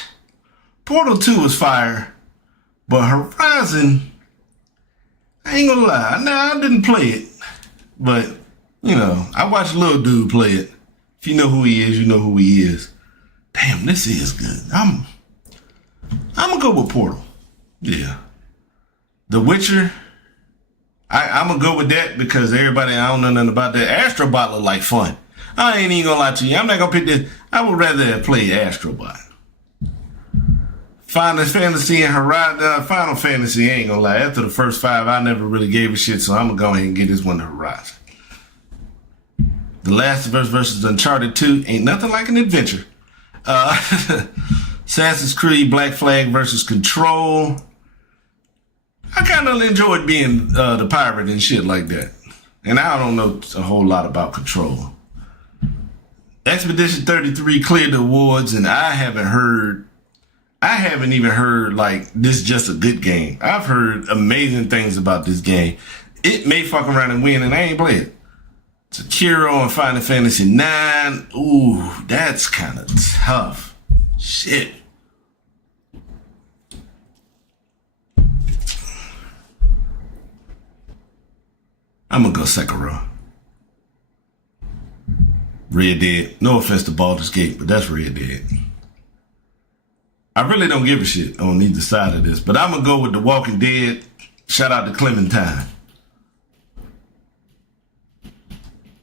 Portal 2 was fire, but Horizon, I ain't gonna lie, I didn't play it, but, you know, I watched Lil Dude play it. If you know who he is, you know who he is. Damn, this is good. I'm gonna go with Portal. Yeah. The Witcher, I'm gonna go with that because everybody, I don't know nothing about that. Astrobot look like fun. I ain't even gonna lie to you. I'm not gonna pick this. I would rather play Astrobot. Final Fantasy and Horizon. Final Fantasy, I ain't gonna lie. After the first 5, I never really gave a shit, so I'm gonna go ahead and get this one to Horizon. The Last of Us versus Uncharted 2 ain't nothing like an adventure. Assassin's Creed Black Flag versus Control. I kind of enjoyed being the pirate and shit like that. And I don't know a whole lot about Control. Expedition 33 cleared the awards, and I haven't even heard like this just a good game. I've heard amazing things about this game. It may fuck around and win, and I ain't played it. Sekiro and Final Fantasy 9. Ooh, that's kind of tough. Shit. I'm gonna go Sekiro. Red Dead. No offense to Baldur's Gate, but that's Red Dead. I really don't give a shit on either side of this, but I'm gonna go with The Walking Dead. Shout out to Clementine.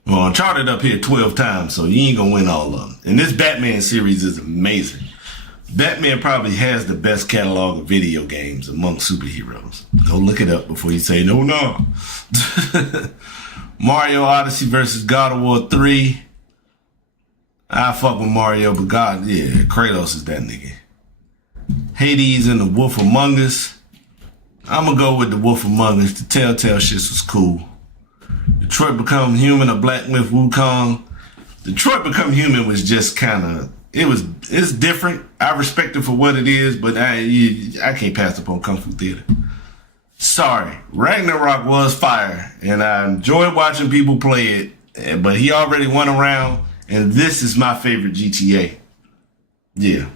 Well, Uncharted up here 12 times, so you ain't gonna win all of them. And this Batman series is amazing. Batman probably has the best catalog of video games among superheroes. Go look it up before you say no. Mario Odyssey versus God of War 3. I fuck with Mario, but God, yeah, Kratos is that nigga. Hades and The Wolf Among Us. I'm gonna go with The Wolf Among Us. The Telltale shits was cool. Detroit Become Human or Black Myth Wukong. Detroit Become Human was just kind of, it's different. I respect it for what it is, but I can't pass up on Kung Fu Theater. Sorry, Ragnarok was fire, and I enjoyed watching people play it, but he already won a round, and this is my favorite GTA. Yeah.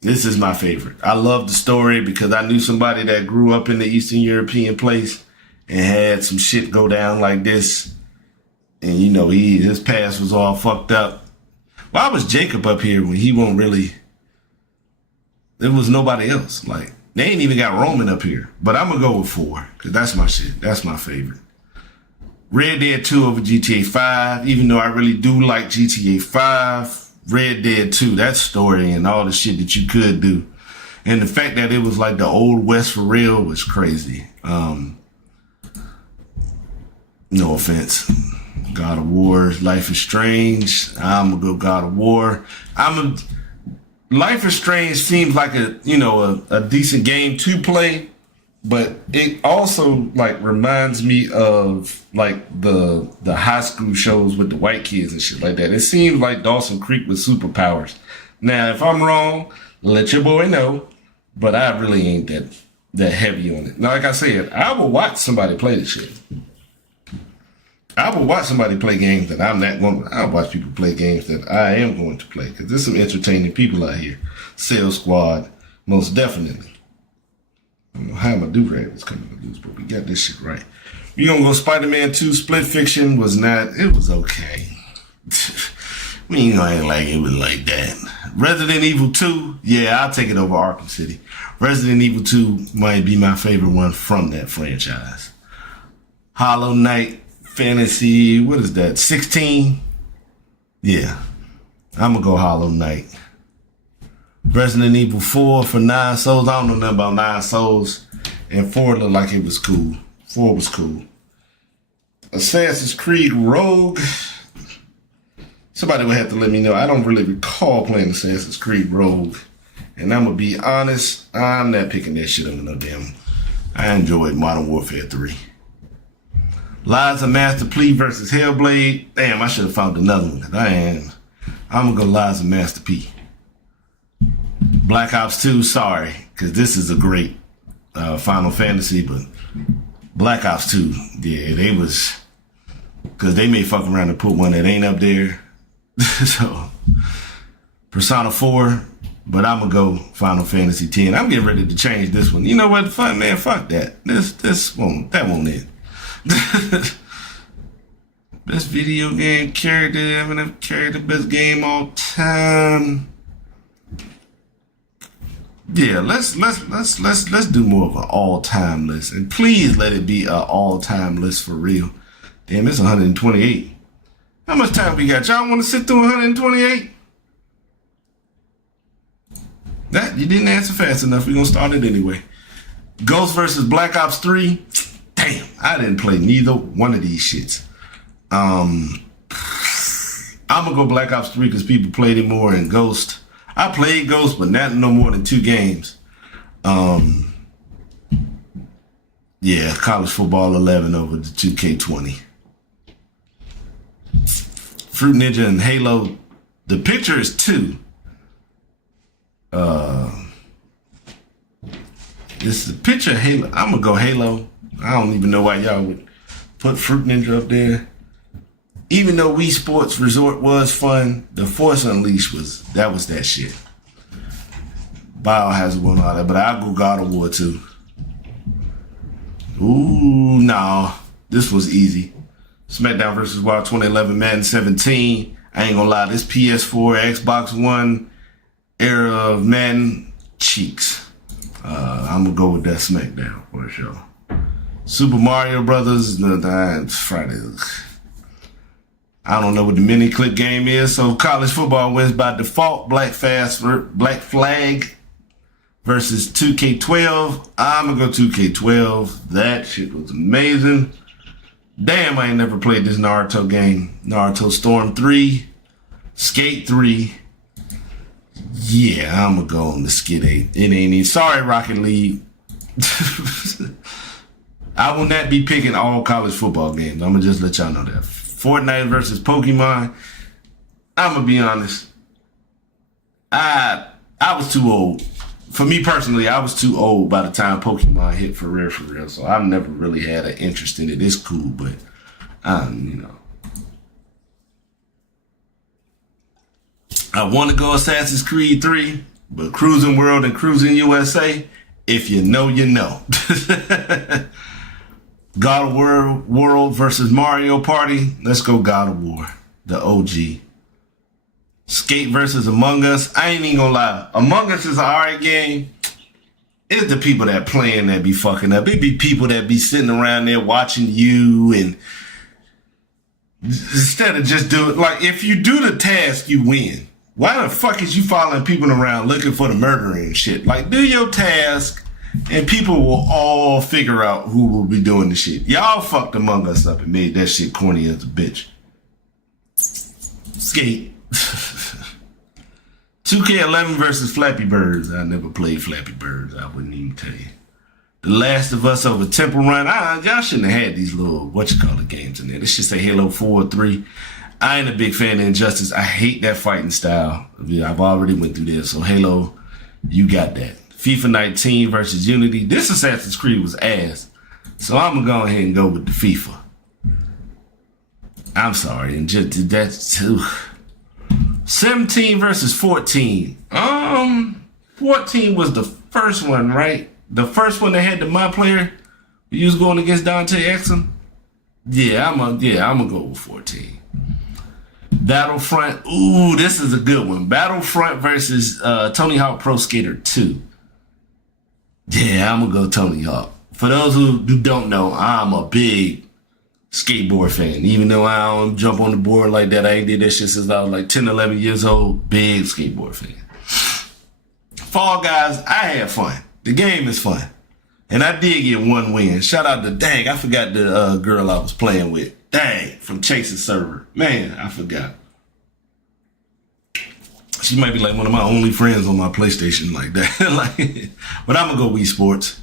This is my favorite. I love the story because I knew somebody that grew up in the Eastern European place and had some shit go down like this. And, you know, his past was all fucked up. Why was Jacob up here when he won't really... There was nobody else. Like, they ain't even got Roman up here. But I'm going to go with 4 because that's my shit. That's my favorite. Red Dead 2 over GTA 5. Even though I really do like GTA 5, Red Dead 2, that story and all the shit that you could do. And the fact that it was like the old West for real was crazy. No offense. God of War, Life is Strange. I'm gonna go God of War. Life is Strange seems like a decent game to play, but it also like reminds me of like the high school shows with the white kids and shit like that. It seems like Dawson Creek with superpowers. Now, if I'm wrong, let your boy know, but I really ain't that heavy on it. Now, like I said, I will watch somebody play this shit. I will watch somebody play games that I'm not going to. I'll watch people play games that I am going to play because there's some entertaining people out here. Sales Squad, most definitely. I don't know how my do-rag was coming to lose, but we got this shit right. We gonna go Spider-Man 2. Split Fiction was not. It was okay. We ain't gonna act like it was like that. Resident Evil 2. Yeah, I'll take it over Arkham City. Resident Evil 2 might be my favorite one from that franchise. Hollow Knight. Fantasy, what is that, 16? Yeah, I'm gonna go Hollow Knight. Resident Evil 4 for 9 Souls. I don't know nothing about 9 Souls. And 4 looked like it was cool. 4 was cool. Assassin's Creed Rogue. Somebody would have to let me know. I don't really recall playing Assassin's Creed Rogue. And I'm gonna be honest, I'm not picking that shit up no damn. I enjoyed Modern Warfare 3. Lies of Master P versus Hellblade. Damn, I should have found another one. I'm gonna go Lies of Master P. Black Ops 2, sorry, because this is a great Final Fantasy, but Black Ops 2, yeah, they was, because they may fuck around and put one that ain't up there. So, Persona 4, but I'm gonna go Final Fantasy 10. I'm getting ready to change this one. You know what, fuck that. That won't end. Best video game character, ever character, best game all time. Yeah, let's do more of an all-time list, and please let it be an all-time list for real. Damn, it's 128. How much time we got? Y'all want to sit through 128? That you didn't answer fast enough. We're gonna start it anyway. Ghost versus Black Ops 3. Damn, I didn't play neither one of these shits. I'm gonna go Black Ops 3 because people played it more, and Ghost. I played Ghost, but not no more than 2 games. Yeah, College Football 11 over the 2K20. Fruit Ninja and Halo. The picture is 2. This is a picture of Halo. I'm gonna go Halo. I don't even know why y'all would put Fruit Ninja up there. Even though Wii Sports Resort was fun, the Force Unleashed was that shit. Biohazard won all that, but I'll go God of War too. Ooh, no. This was easy. SmackDown vs. Wild 2011, Madden 17. I ain't gonna lie, this PS4, Xbox One era of Madden cheeks. I'm gonna go with that SmackDown for sure. Super Mario Brothers, Friday. I don't know what the mini clip game is, so college football wins by default. Black Flag versus 2K12. I'm gonna go 2K12. That shit was amazing. Damn, I ain't never played this Naruto game. Naruto Storm 3, Skate 3. Yeah, I'm gonna go on the Skid 8. It ain't even. Sorry, Rocket League. I will not be picking all college football games. I'm gonna just let y'all know that. Fortnite versus Pokemon. I'm gonna be honest. I was too old. For me personally, I was too old by the time Pokemon hit for real. So I've never really had an interest in it. It's cool, but you know. I want to go Assassin's Creed 3, but Cruising World and Cruising USA, if you know, you know. God of War World versus Mario Party. Let's go God of War, the OG. Skate versus Among Us. I ain't even gonna lie. Among Us is an alright game. It's the people that playing that be fucking up. It be people that be sitting around there watching you, and instead of just doing, like, if you do the task, you win. Why the fuck is you following people around looking for the murderer and shit? Like, do your task, and people will all figure out who will be doing the shit. Y'all fucked Among Us up and made that shit corny as a bitch. Skate. 2K11 versus Flappy Birds. I never played Flappy Birds. I wouldn't even tell you. The Last of Us over Temple Run. Y'all shouldn't have had these little, games in there. This should say Halo 4 or 3. I ain't a big fan of Injustice. I hate that fighting style. I've already went through this. So Halo, you got that. FIFA 19 versus Unity. This Assassin's Creed was ass. So I'm going to go ahead and go with the FIFA. I'm sorry. And just that's too. 17 versus 14. 14 was the first one, right? The first one that had the My Player. You was going against Dante Exum. Yeah, I'm gonna go with 14. Battlefront. Ooh, this is a good one. Battlefront versus Tony Hawk Pro Skater 2. Yeah, I'm gonna go Tony Hawk. For those who don't know, I'm a big skateboard fan. Even though I don't jump on the board like that, I ain't did that shit since I was like 10, 11 years old. Big skateboard fan. Fall Guys, I had fun. The game is fun. And I did get one win. Shout out to Dang. I forgot the girl I was playing with. Dang, from Chase's server. Man, I forgot. She might be like one of my only friends on my PlayStation like that. But I'm going to go Wii Sports.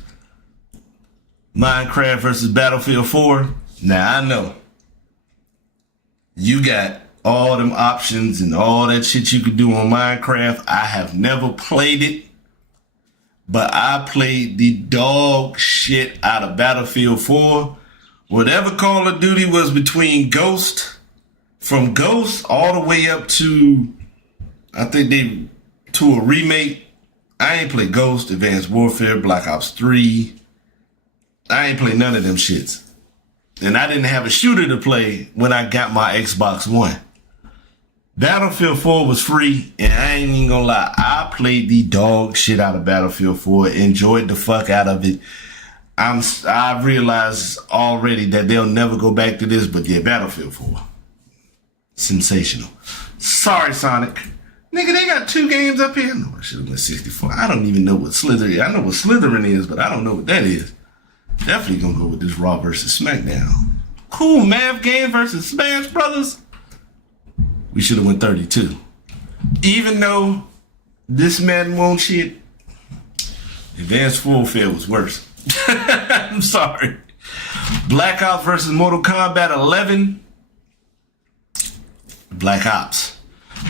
Minecraft versus Battlefield 4. Now, I know you got all them options and all that shit you could do on Minecraft. I have never played it, but I played the dog shit out of Battlefield 4. Whatever Call of Duty was between from Ghost all the way up to, I think to a remake. I ain't played Ghost, Advanced Warfare, Black Ops 3. I ain't played none of them shits. And I didn't have a shooter to play when I got my Xbox One. Battlefield 4 was free, and I ain't even gonna lie, I played the dog shit out of Battlefield 4, enjoyed the fuck out of it. I've realized already that they'll never go back to this, but yeah, Battlefield 4. Sensational. Sorry, Sonic. Nigga, they got 2 games up here. No, I should have went 64. I don't even know what Slither is. I know what Slytherin is, but I don't know what that is. Definitely gonna go with this Raw versus SmackDown. Cool, Math Game versus Smash Brothers. We should have went 32. Even though this Madden won't shit, Advanced Warfare was worse. I'm sorry. Black Ops versus Mortal Kombat 11. Black Ops.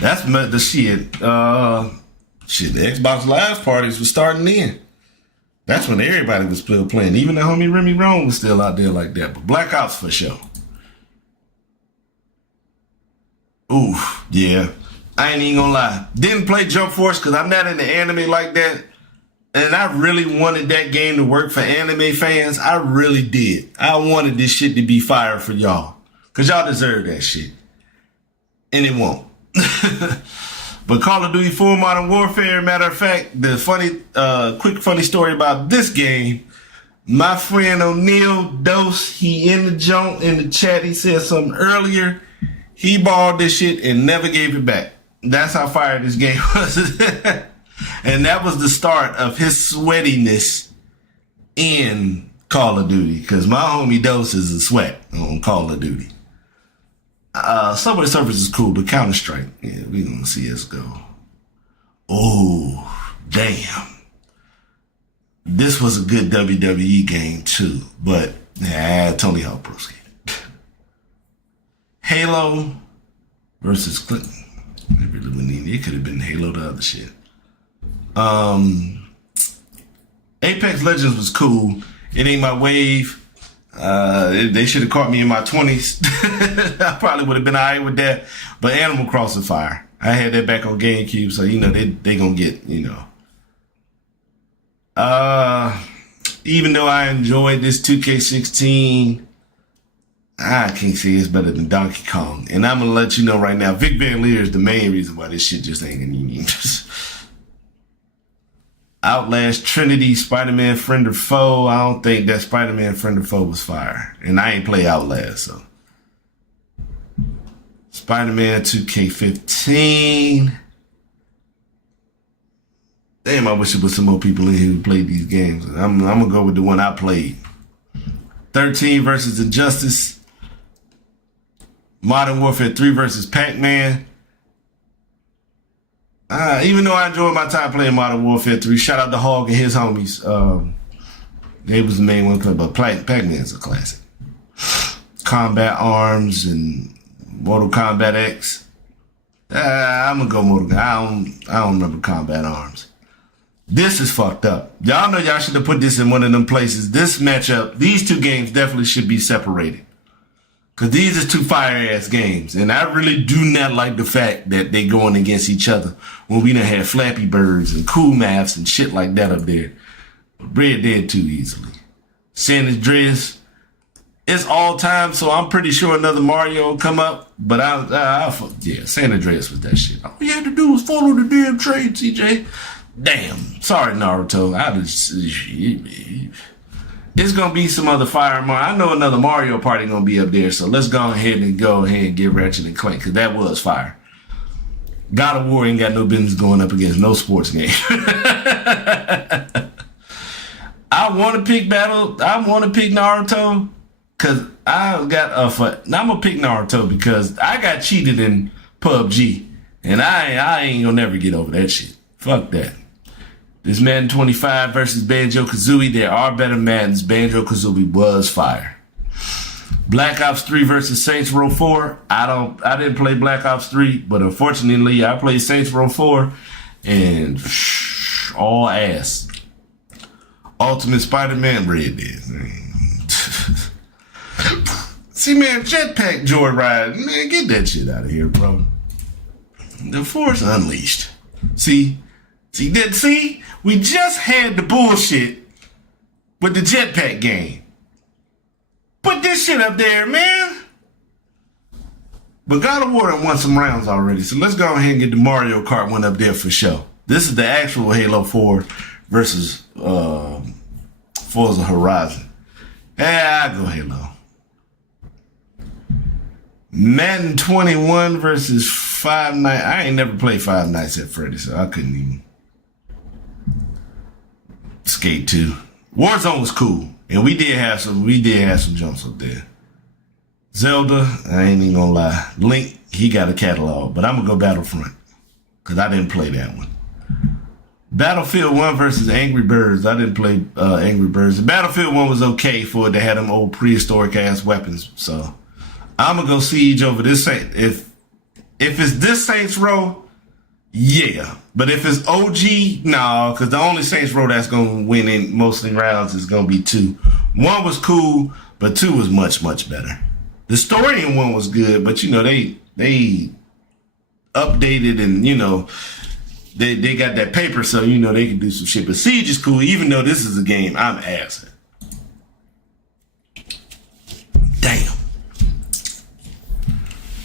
That's the shit. The Xbox Live parties was starting then. That's when everybody was still playing. Even the homie Remy Rome was still out there like that. But Black Ops for sure. Ooh, yeah. I ain't even gonna lie. Didn't play Jump Force because I'm not into anime like that. And I really wanted that game to work for anime fans. I really did. I wanted this shit to be fire for y'all. Because y'all deserve that shit. And it won't. But Call of Duty 4 Modern Warfare, matter of fact, the quick funny story about this game, my friend O'Neal Dose, he in the chat, he said something earlier. He borrowed this shit and never gave it back. That's how fire this game was. And that was the start of his sweatiness in Call of Duty. Because my homie Dose is a sweat on Call of Duty. Subway Surfers is cool, but Counter-Strike, yeah, we gonna see us go. Oh, damn. This was a good WWE game too, but Tony Hawk Pro Skater. Halo versus Clinton. It could have been Halo the other shit. Apex Legends was cool. It ain't my wave. They should have caught me in my 20s. I probably would have been alright with that. But Animal Crossing fire. I had that back on GameCube, so they gonna get, even though I enjoyed this 2K16, I can't say it's better than Donkey Kong. And I'm gonna let you know right now, Vic Van Leer is the main reason why this shit just ain't gonna need. Outlast Trinity, Spider-Man Friend or Foe. I don't think that Spider-Man Friend or Foe was fire. And I ain't play Outlast, so. Spider-Man 2K15. Damn, I wish there was some more people in here who played these games. I'm going to go with the one I played. 13 versus Injustice. Modern Warfare 3 versus Pac-Man. Even though I enjoyed my time playing Modern Warfare 3, shout out to Hog and his homies. They was the main one play, but Pac-Man's a classic. Combat Arms and Mortal Kombat X. I'm gonna go Mortal Kombat. I don't remember Combat Arms. This is fucked up. Y'all know y'all should have put this in one of them places. This matchup, these two games definitely should be separated. Because these are two fire-ass games. And I really do not like the fact that they going against each other when we done had Flappy Birds and Cool Maths and shit like that up there. Red Dead too easily. San Andreas, it's all time, so I'm pretty sure another Mario will come up. But yeah, San Andreas was that shit. All you had to do was follow the damn train, CJ. Damn. Sorry, Naruto. It's going to be some other fire Mario. I know another Mario party going to be up there, so let's go ahead and get Ratchet and Clank, because that was fire. God of War ain't got no business going up against no sports game. I want to pick Naruto, because I'm going to pick Naruto because I got cheated in PUBG, and I ain't going to never get over that shit. Fuck that. This Madden 25 versus Banjo-Kazooie. There are better Maddens. Banjo-Kazooie was fire. Black Ops 3 versus Saints Row 4. I didn't play Black Ops 3, but unfortunately I played Saints Row 4 and all ass. Ultimate Spider-Man Red Dead. See, man, jetpack joyride. Man, get that shit out of here, bro. The Force Unleashed. See, we just had the bullshit with the jetpack game. Put this shit up there, man. But God of War done won some rounds already, so let's go ahead and get the Mario Kart one up there for sure. This is the actual Halo 4 versus Forza Horizon. I go Halo. Madden 21 versus Five Nights. I ain't never played Five Nights at Freddy's, so I couldn't even. Skate 2. Warzone was cool, and we did have some jumps up there. Zelda, I ain't even gonna lie. Link, he got a catalog, but I'm gonna go Battlefront because I didn't play that one. Battlefield 1 versus Angry Birds. I didn't play Angry Birds. The Battlefield 1 was okay for it. They had them old prehistoric ass weapons, so I'm gonna go Siege over this. If If it's this Saints Row, yeah. But if it's OG, no, because the only Saints Row that's going to win in mostly rounds is going to be 2. 1 was cool, but 2 was much, much better. The story in 1 was good, but, they updated and, they got that paper, so, they can do some shit. But Siege is cool, even though this is a game I'm ass at. Damn.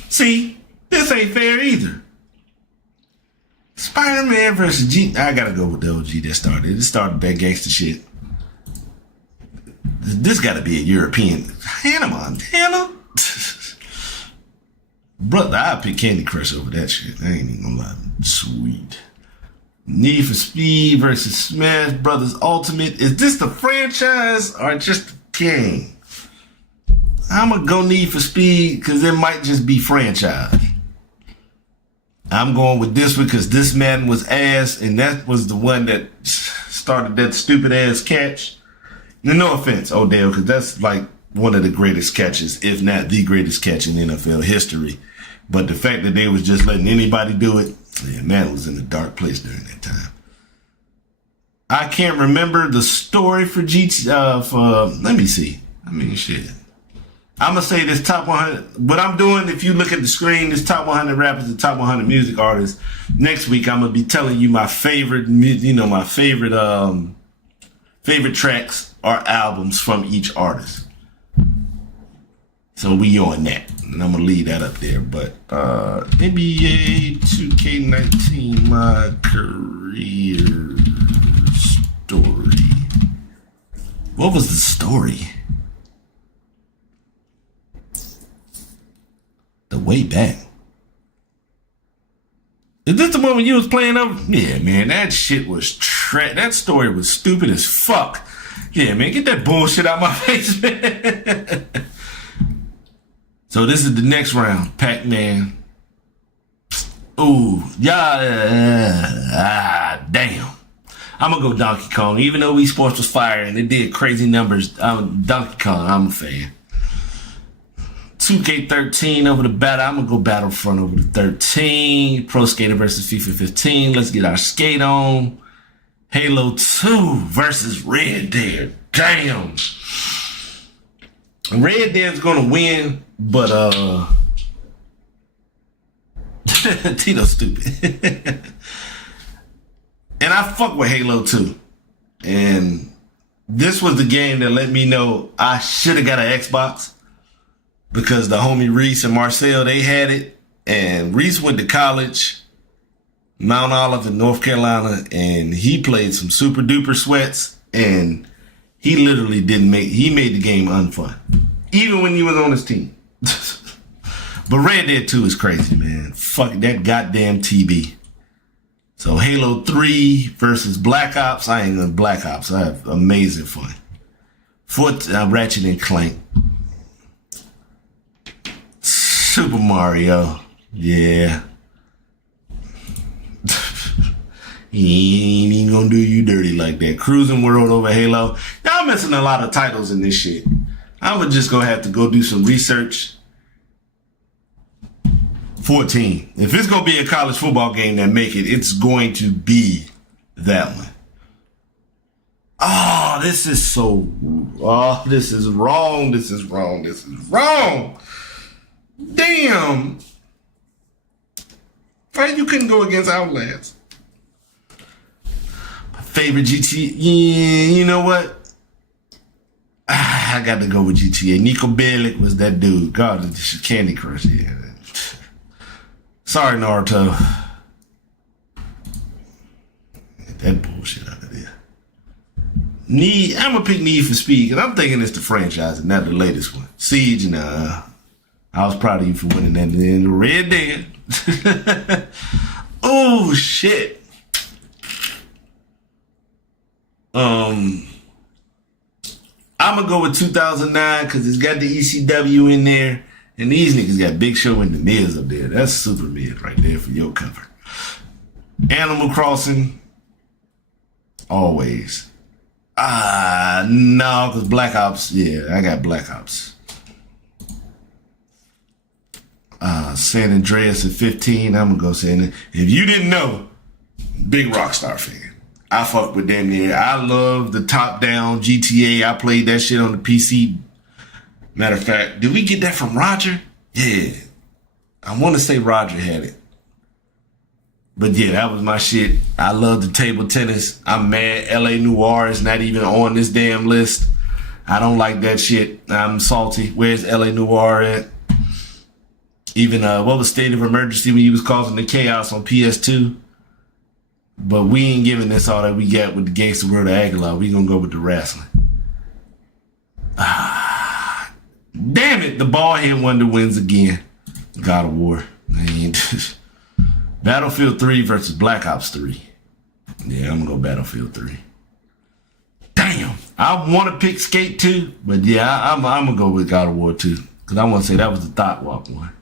See, this ain't fair either. Spider-Man versus G. I gotta go with the OG that started. It started that gangster shit. This gotta be a European. Hannah Montana? Brother, I'll pick Candy Crush over that shit. I ain't even gonna lie. Sweet. Need for Speed versus Smash Brothers Ultimate. Is this the franchise or just the game? I'm gonna go Need for Speed because it might just be franchise. I'm going with this one because this Madden was ass, and that was the one that started that stupid ass catch. No offense, Odell, because that's like one of the greatest catches, if not the greatest catch in NFL history. But the fact that they was just letting anybody do it, Madden was in a dark place during that time. I can't remember the story for let me see. Shit. I'm going to say this top 100. What I'm doing, if you look at the screen, this top 100 rappers and top 100 music artists. Next week, I'm going to be telling you my favorite, my favorite tracks or albums from each artist. So we on that. And I'm going to leave that up there. But NBA 2K19, my career story. What was the story? The way back. Is this the one when you was playing up? Yeah, man, that shit was that story was stupid as fuck. Yeah, man, get that bullshit out my face, man. So this is the next round, Pac-Man. Ooh, yeah, damn. I'm gonna go Donkey Kong, even though Wii Sports was fire and it did crazy numbers. Donkey Kong, I'm a fan. 2K13 over the battle. I'm gonna go Battlefront over the 13. Pro Skater versus FIFA 15. Let's get our skate on. Halo 2 versus Red Dead. Damn. Red Dead's gonna win, but Tito's stupid. And I fuck with Halo 2. And this was the game that let me know I should have got an Xbox. Because the homie Reese and Marcel, they had it. And Reese went to college, Mount Olive in North Carolina, and he played some super duper sweats. And he literally he made the game unfun. Even when he was on his team. But Red Dead 2 is crazy, man. Fuck that goddamn TB. So Halo 3 versus Black Ops. I ain't gonna Black Ops. I have amazing fun. Ratchet and Clank. Super Mario, yeah. He ain't even gonna do you dirty like that. Cruising World over Halo. Y'all missing a lot of titles in this shit. I'm just gonna have to go do some research. 14. If it's gonna be a college football game that make it, it's going to be that one. Oh, this is so. Oh, this is wrong. This is wrong. This is wrong. Damn. Why you couldn't go against Outlast? My favorite GTA. Yeah, you know what? I got to go with GTA. Nico Bellic was that dude. God, this is Candy Crush. Yeah. Sorry, Naruto. Get that bullshit out of there. I'm going to pick Need for Speed because I'm thinking it's the franchise and not the latest one. Siege, nah. I was proud of you for winning that in Red Dead. Oh, shit. I'm going to go with 2009 because it's got the ECW in there. And these niggas got Big Show and the Miz up there. That's super mid right there for your cover. Animal Crossing. Always. No, because Black Ops. Yeah, I got Black Ops. San Andreas at 15. I'm gonna go San Andreas. If you didn't know, big Rockstar fan. I fuck with them there. I love the top-down GTA. I played that shit on the PC. Matter of fact, did we get that from Roger? Yeah. I want to say Roger had it. But yeah, that was my shit. I love the table tennis. I'm mad LA Noire is not even on this damn list. I don't like that shit. I'm salty. Where's LA Noire at? Even, what was State of Emergency when he was causing the chaos on PS2? But we ain't giving this all that we got with the Gangsta World of Aguilar. We gonna go with the wrestling. Damn it, the bald head wonder wins again. God of War. Man. Battlefield 3 versus Black Ops 3. Yeah, I'm gonna go Battlefield 3. Damn. I want to pick Skate 2, but yeah, I'm gonna go with God of War 2. Because I want to say that was the Thought Walk one.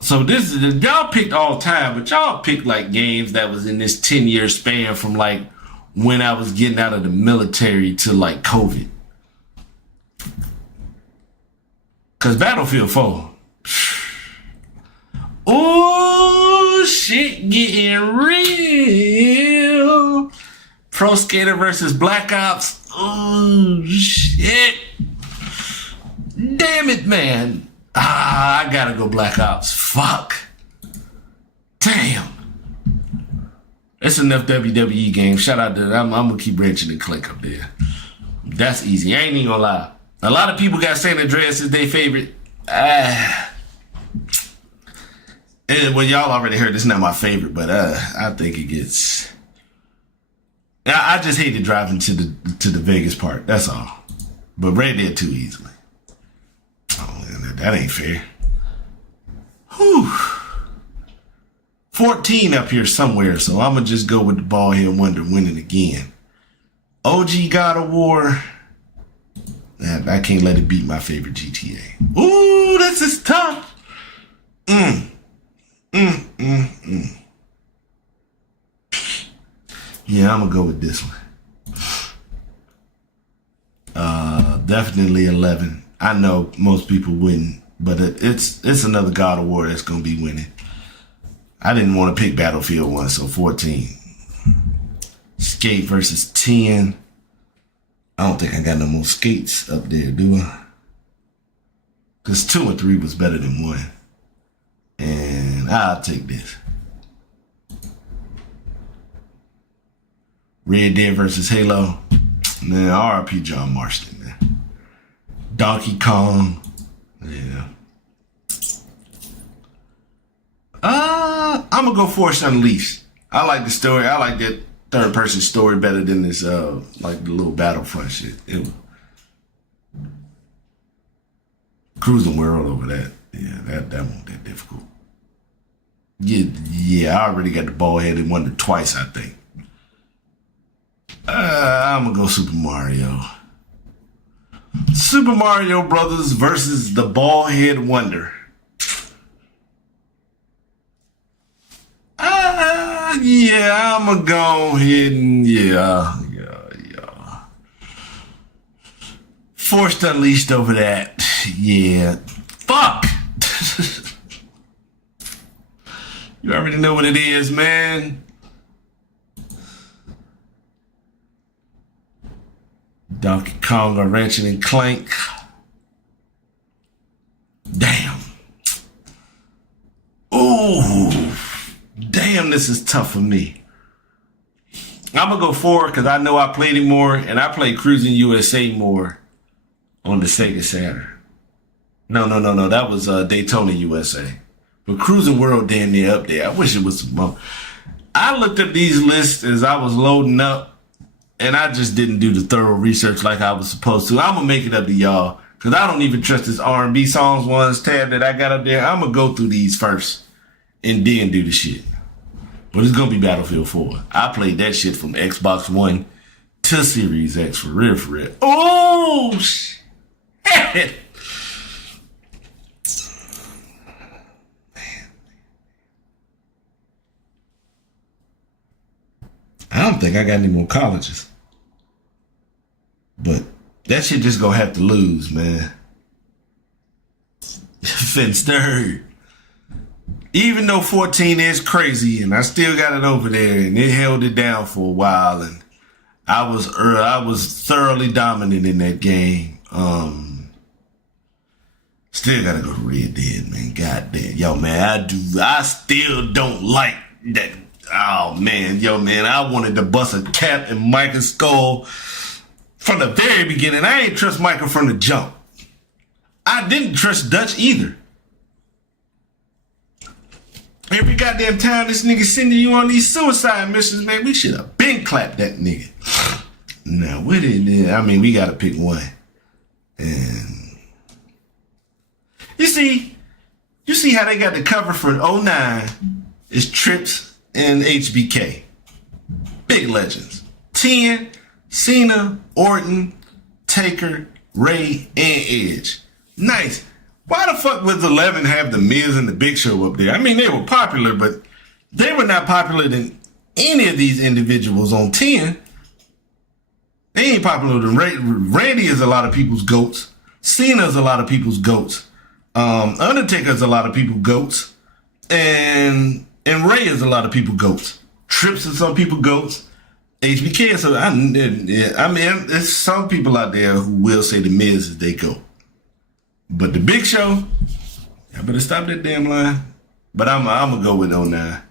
So this is, y'all picked all time, but y'all picked like games that was in this 10-year span from like when I was getting out of the military to like COVID. Cause Battlefield 4. Oh shit, getting real. Pro Skater versus Black Ops. Oh shit. Damn it, man. I gotta go Black Ops. Fuck. Damn. That's enough WWE games. Shout out to I'm gonna keep wrenching and Clink up there. That's easy. I ain't even gonna lie. A lot of people got San Andreas as their favorite. And well, y'all already heard it's not my favorite, but I think it gets. I just hated driving to the Vegas part. That's all. But Red Dead 2 easily. Oh man, that ain't fair. Whew. 14 up here somewhere, so I'm gonna just go with the ball here and Wonder winning again. OG God of War. I can't let it beat my favorite GTA. Ooh, this is tough. Yeah, I'm gonna go with this one. Definitely 11. I know most people wouldn't, but it's another God of War that's gonna be winning. I didn't want to pick Battlefield 1, so 14. Skate versus 10. I don't think I got no more skates up there, do I? Because 2 and 3 was better than 1. And I'll take this. Red Dead versus Halo. Man, RIP John Marston, man. Donkey Kong. Yeah. I'm gonna go Force Unleashed. I like the story. I like that third person story better than this like the little Battlefront shit. Cruising World over that. Yeah, that won't that difficult. Yeah, I already got the bald headed wonder twice, I think. I'm gonna go Super Mario. Super Mario Brothers versus the bald head wonder. Yeah, I'm gonna go ahead and yeah. Forced Unleashed over that. Yeah. Fuck. You already know what it is, man. Donkey Kong or Ratchet and Clank. Damn. Ooh. Damn, this is tough for me. I'm gonna go 4 because I know I played it more, and I played Cruising USA more on the Sega Saturn. No. That was Daytona USA. But Cruising World damn near up there. I wish it was some more. I looked at these lists as I was loading up, and I just didn't do the thorough research like I was supposed to. I'm gonna make it up to y'all because I don't even trust this R&B songs ones tab that I got up there. I'm gonna go through these first and then do the shit. But it's gonna be Battlefield 4. I played that shit from Xbox One to Series X for real, for real. Oh shit! Man. I don't think I got any more colleges. But that shit just gonna have to lose, man. Finster. Even though 14 is crazy, and I still got it over there, and it held it down for a while, and I was thoroughly dominant in that game. Still gotta go to Red Dead, man. God damn. Yo, man, I still don't like that. Oh, man. Yo, man, I wanted to bust a cap in Micah's skull from the very beginning. I ain't trust Micah from the jump. I didn't trust Dutch either. Every goddamn time this nigga sending you on these suicide missions, man, we should have been clapped that nigga. Now, what is it? I mean, we gotta pick one. And you see how they got the cover for 09 is Trips and HBK. Big legends. 10, Cena, Orton, Taker, Ray, and Edge. Nice. Why the fuck was 11 have the Miz and the Big Show up there? I mean, they were popular, but they were not popular than any of these individuals on 10. They ain't popular than Randy is a lot of people's goats. Cena's a lot of people's goats. Undertaker's a lot of people's goats. And Ray is a lot of people's goats. Trips is some people's goats. HBK is I mean, there's some people out there who will say the Miz is their goat. But the Big Show, I better stop that damn line. But I'm going to go with 09.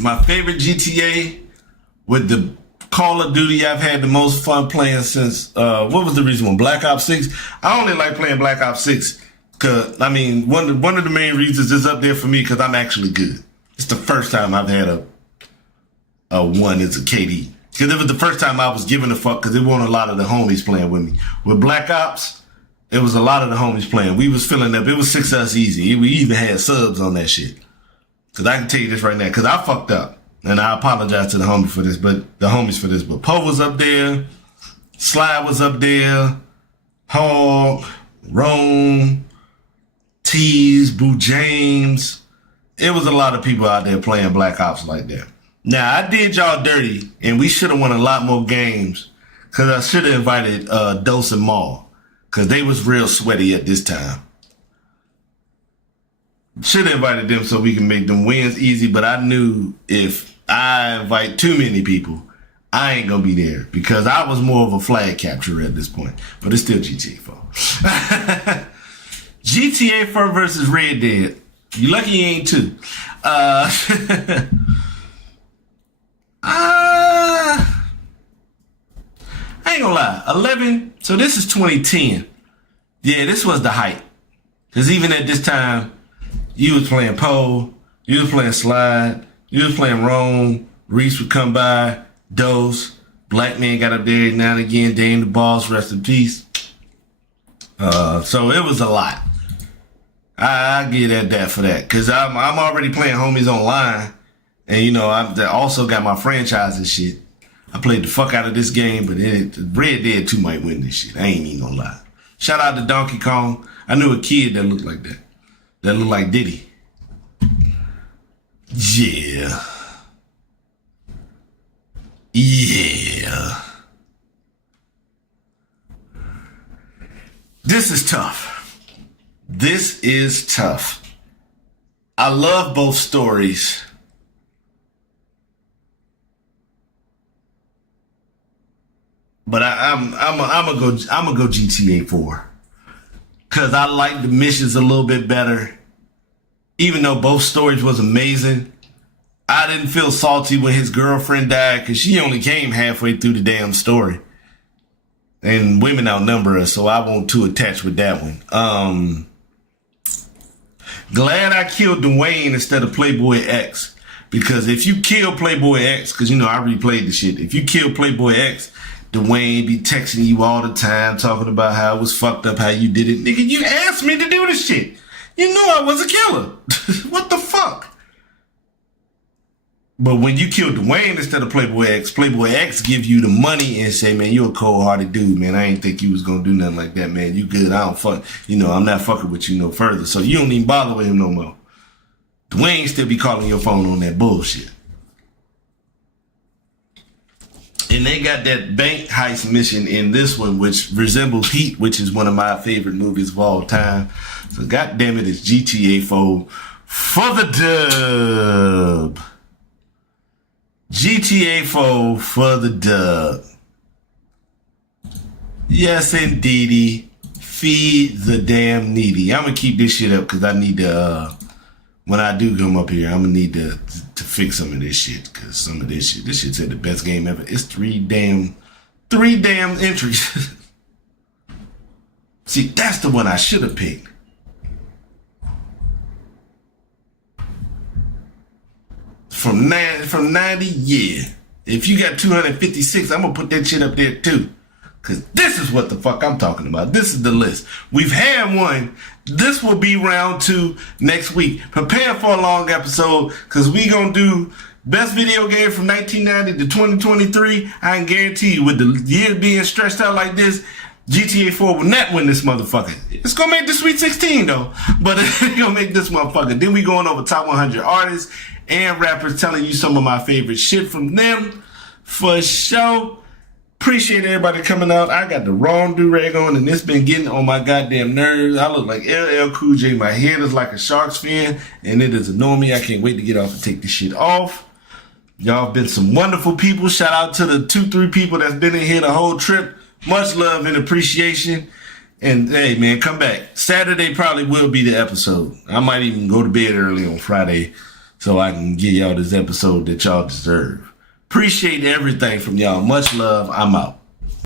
My favorite GTA with the Call of Duty I've had the most fun playing since, what was the reason one? Black Ops 6? I only like playing Black Ops 6 because, I mean, one of the main reasons is up there for me because I'm actually good. It's the first time I've had a one as a KD. Because it was the first time I was giving a fuck because it wasn't a lot of the homies playing with me. With Black Ops, it was a lot of the homies playing. We was filling up. It was 6 of us easy. We even had subs on that shit. Because I can tell you this right now. Because I fucked up. And I apologize to the homies for this. But Poe was up there. Sly was up there. Hog. Rome. Tease. Boo James. It was a lot of people out there playing Black Ops like that. Now, I did y'all dirty, and we should have won a lot more games, because I should have invited Dose and Maul, because they was real sweaty at this time. Should have invited them so we can make them wins easy, but I knew if I invite too many people, I ain't going to be there, because I was more of a flag capturer at this point. But it's still GTA 4. GTA 4 versus Red Dead. You lucky you ain't two. I ain't gonna lie, 11, so this is 2010. Yeah, this was the hype. Because even at this time, you was playing Poe, you was playing Slide, you was playing Rome, Reese would come by, Dose, Black Man got up there now and again, Dame the Boss, rest in peace. So it was a lot. I give that for that. Because I'm already playing homies online. And, you know, I also got my franchise and shit. I played the fuck out of this game, but Red Dead 2 might win this shit. I ain't even gonna lie. Shout out to Donkey Kong. I knew a kid that looked like that. That looked like Diddy. Yeah. Yeah. This is tough. This is tough. I love both stories. But I'm gonna go GTA 4. Cause I like the missions a little bit better. Even though both stories was amazing, I didn't feel salty when his girlfriend died because she only came halfway through the damn story. And women outnumber us, so I wasn't too attached with that one. Glad I killed Dwayne instead of Playboy X. Because if you kill Playboy X, because you know I replayed the shit. If you kill Playboy X, Dwayne be texting you all the time, talking about how it was fucked up, how you did it. Nigga, you asked me to do this shit. You knew I was a killer. What the fuck? But when you kill Dwayne instead of Playboy X give you the money and say, man, you a cold-hearted dude, man. I ain't think you was gonna do nothing like that, man. You good. I don't fuck. You know, I'm not fucking with you no further. So you don't even bother with him no more. Dwayne still be calling your phone on that bullshit. And they got that bank heist mission in this one, which resembles Heat, which is one of my favorite movies of all time. So goddamn it, it's GTA 4 for the dub. GTA 4 for the dub. Yes, indeedy. Feed the damn needy. I'm gonna keep this shit up because I need to, when I do come up here, I'm gonna need to fix some of this shit, because some of this shit said the best game ever. It's three damn entries. See, that's the one I should have picked. From 90, yeah. If you got 256, I'm gonna put that shit up there too. Because this is what the fuck I'm talking about. This is the list. We've had one. This will be round 2 next week. Prepare for a long episode, because we going to do best video game from 1990 to 2023. I can guarantee you, with the years being stretched out like this, GTA 4 will not win this motherfucker. It's going to make the Sweet 16 though. But it's going to make this motherfucker. Then we going over top 100 artists and rappers, telling you some of my favorite shit from them. For sure. Appreciate everybody coming out. I got the wrong do-rag on, and it's been getting on my goddamn nerves. I look like LL Cool J. My head is like a shark's fin, and it is annoying me. I can't wait to get off and take this shit off. Y'all been some wonderful people. Shout out to the 2-3 people that's been in here the whole trip. Much love and appreciation. And hey, man, come back. Saturday probably will be the episode. I might even go to bed early on Friday so I can give y'all this episode that y'all deserve. Appreciate everything from y'all. Much love. I'm out.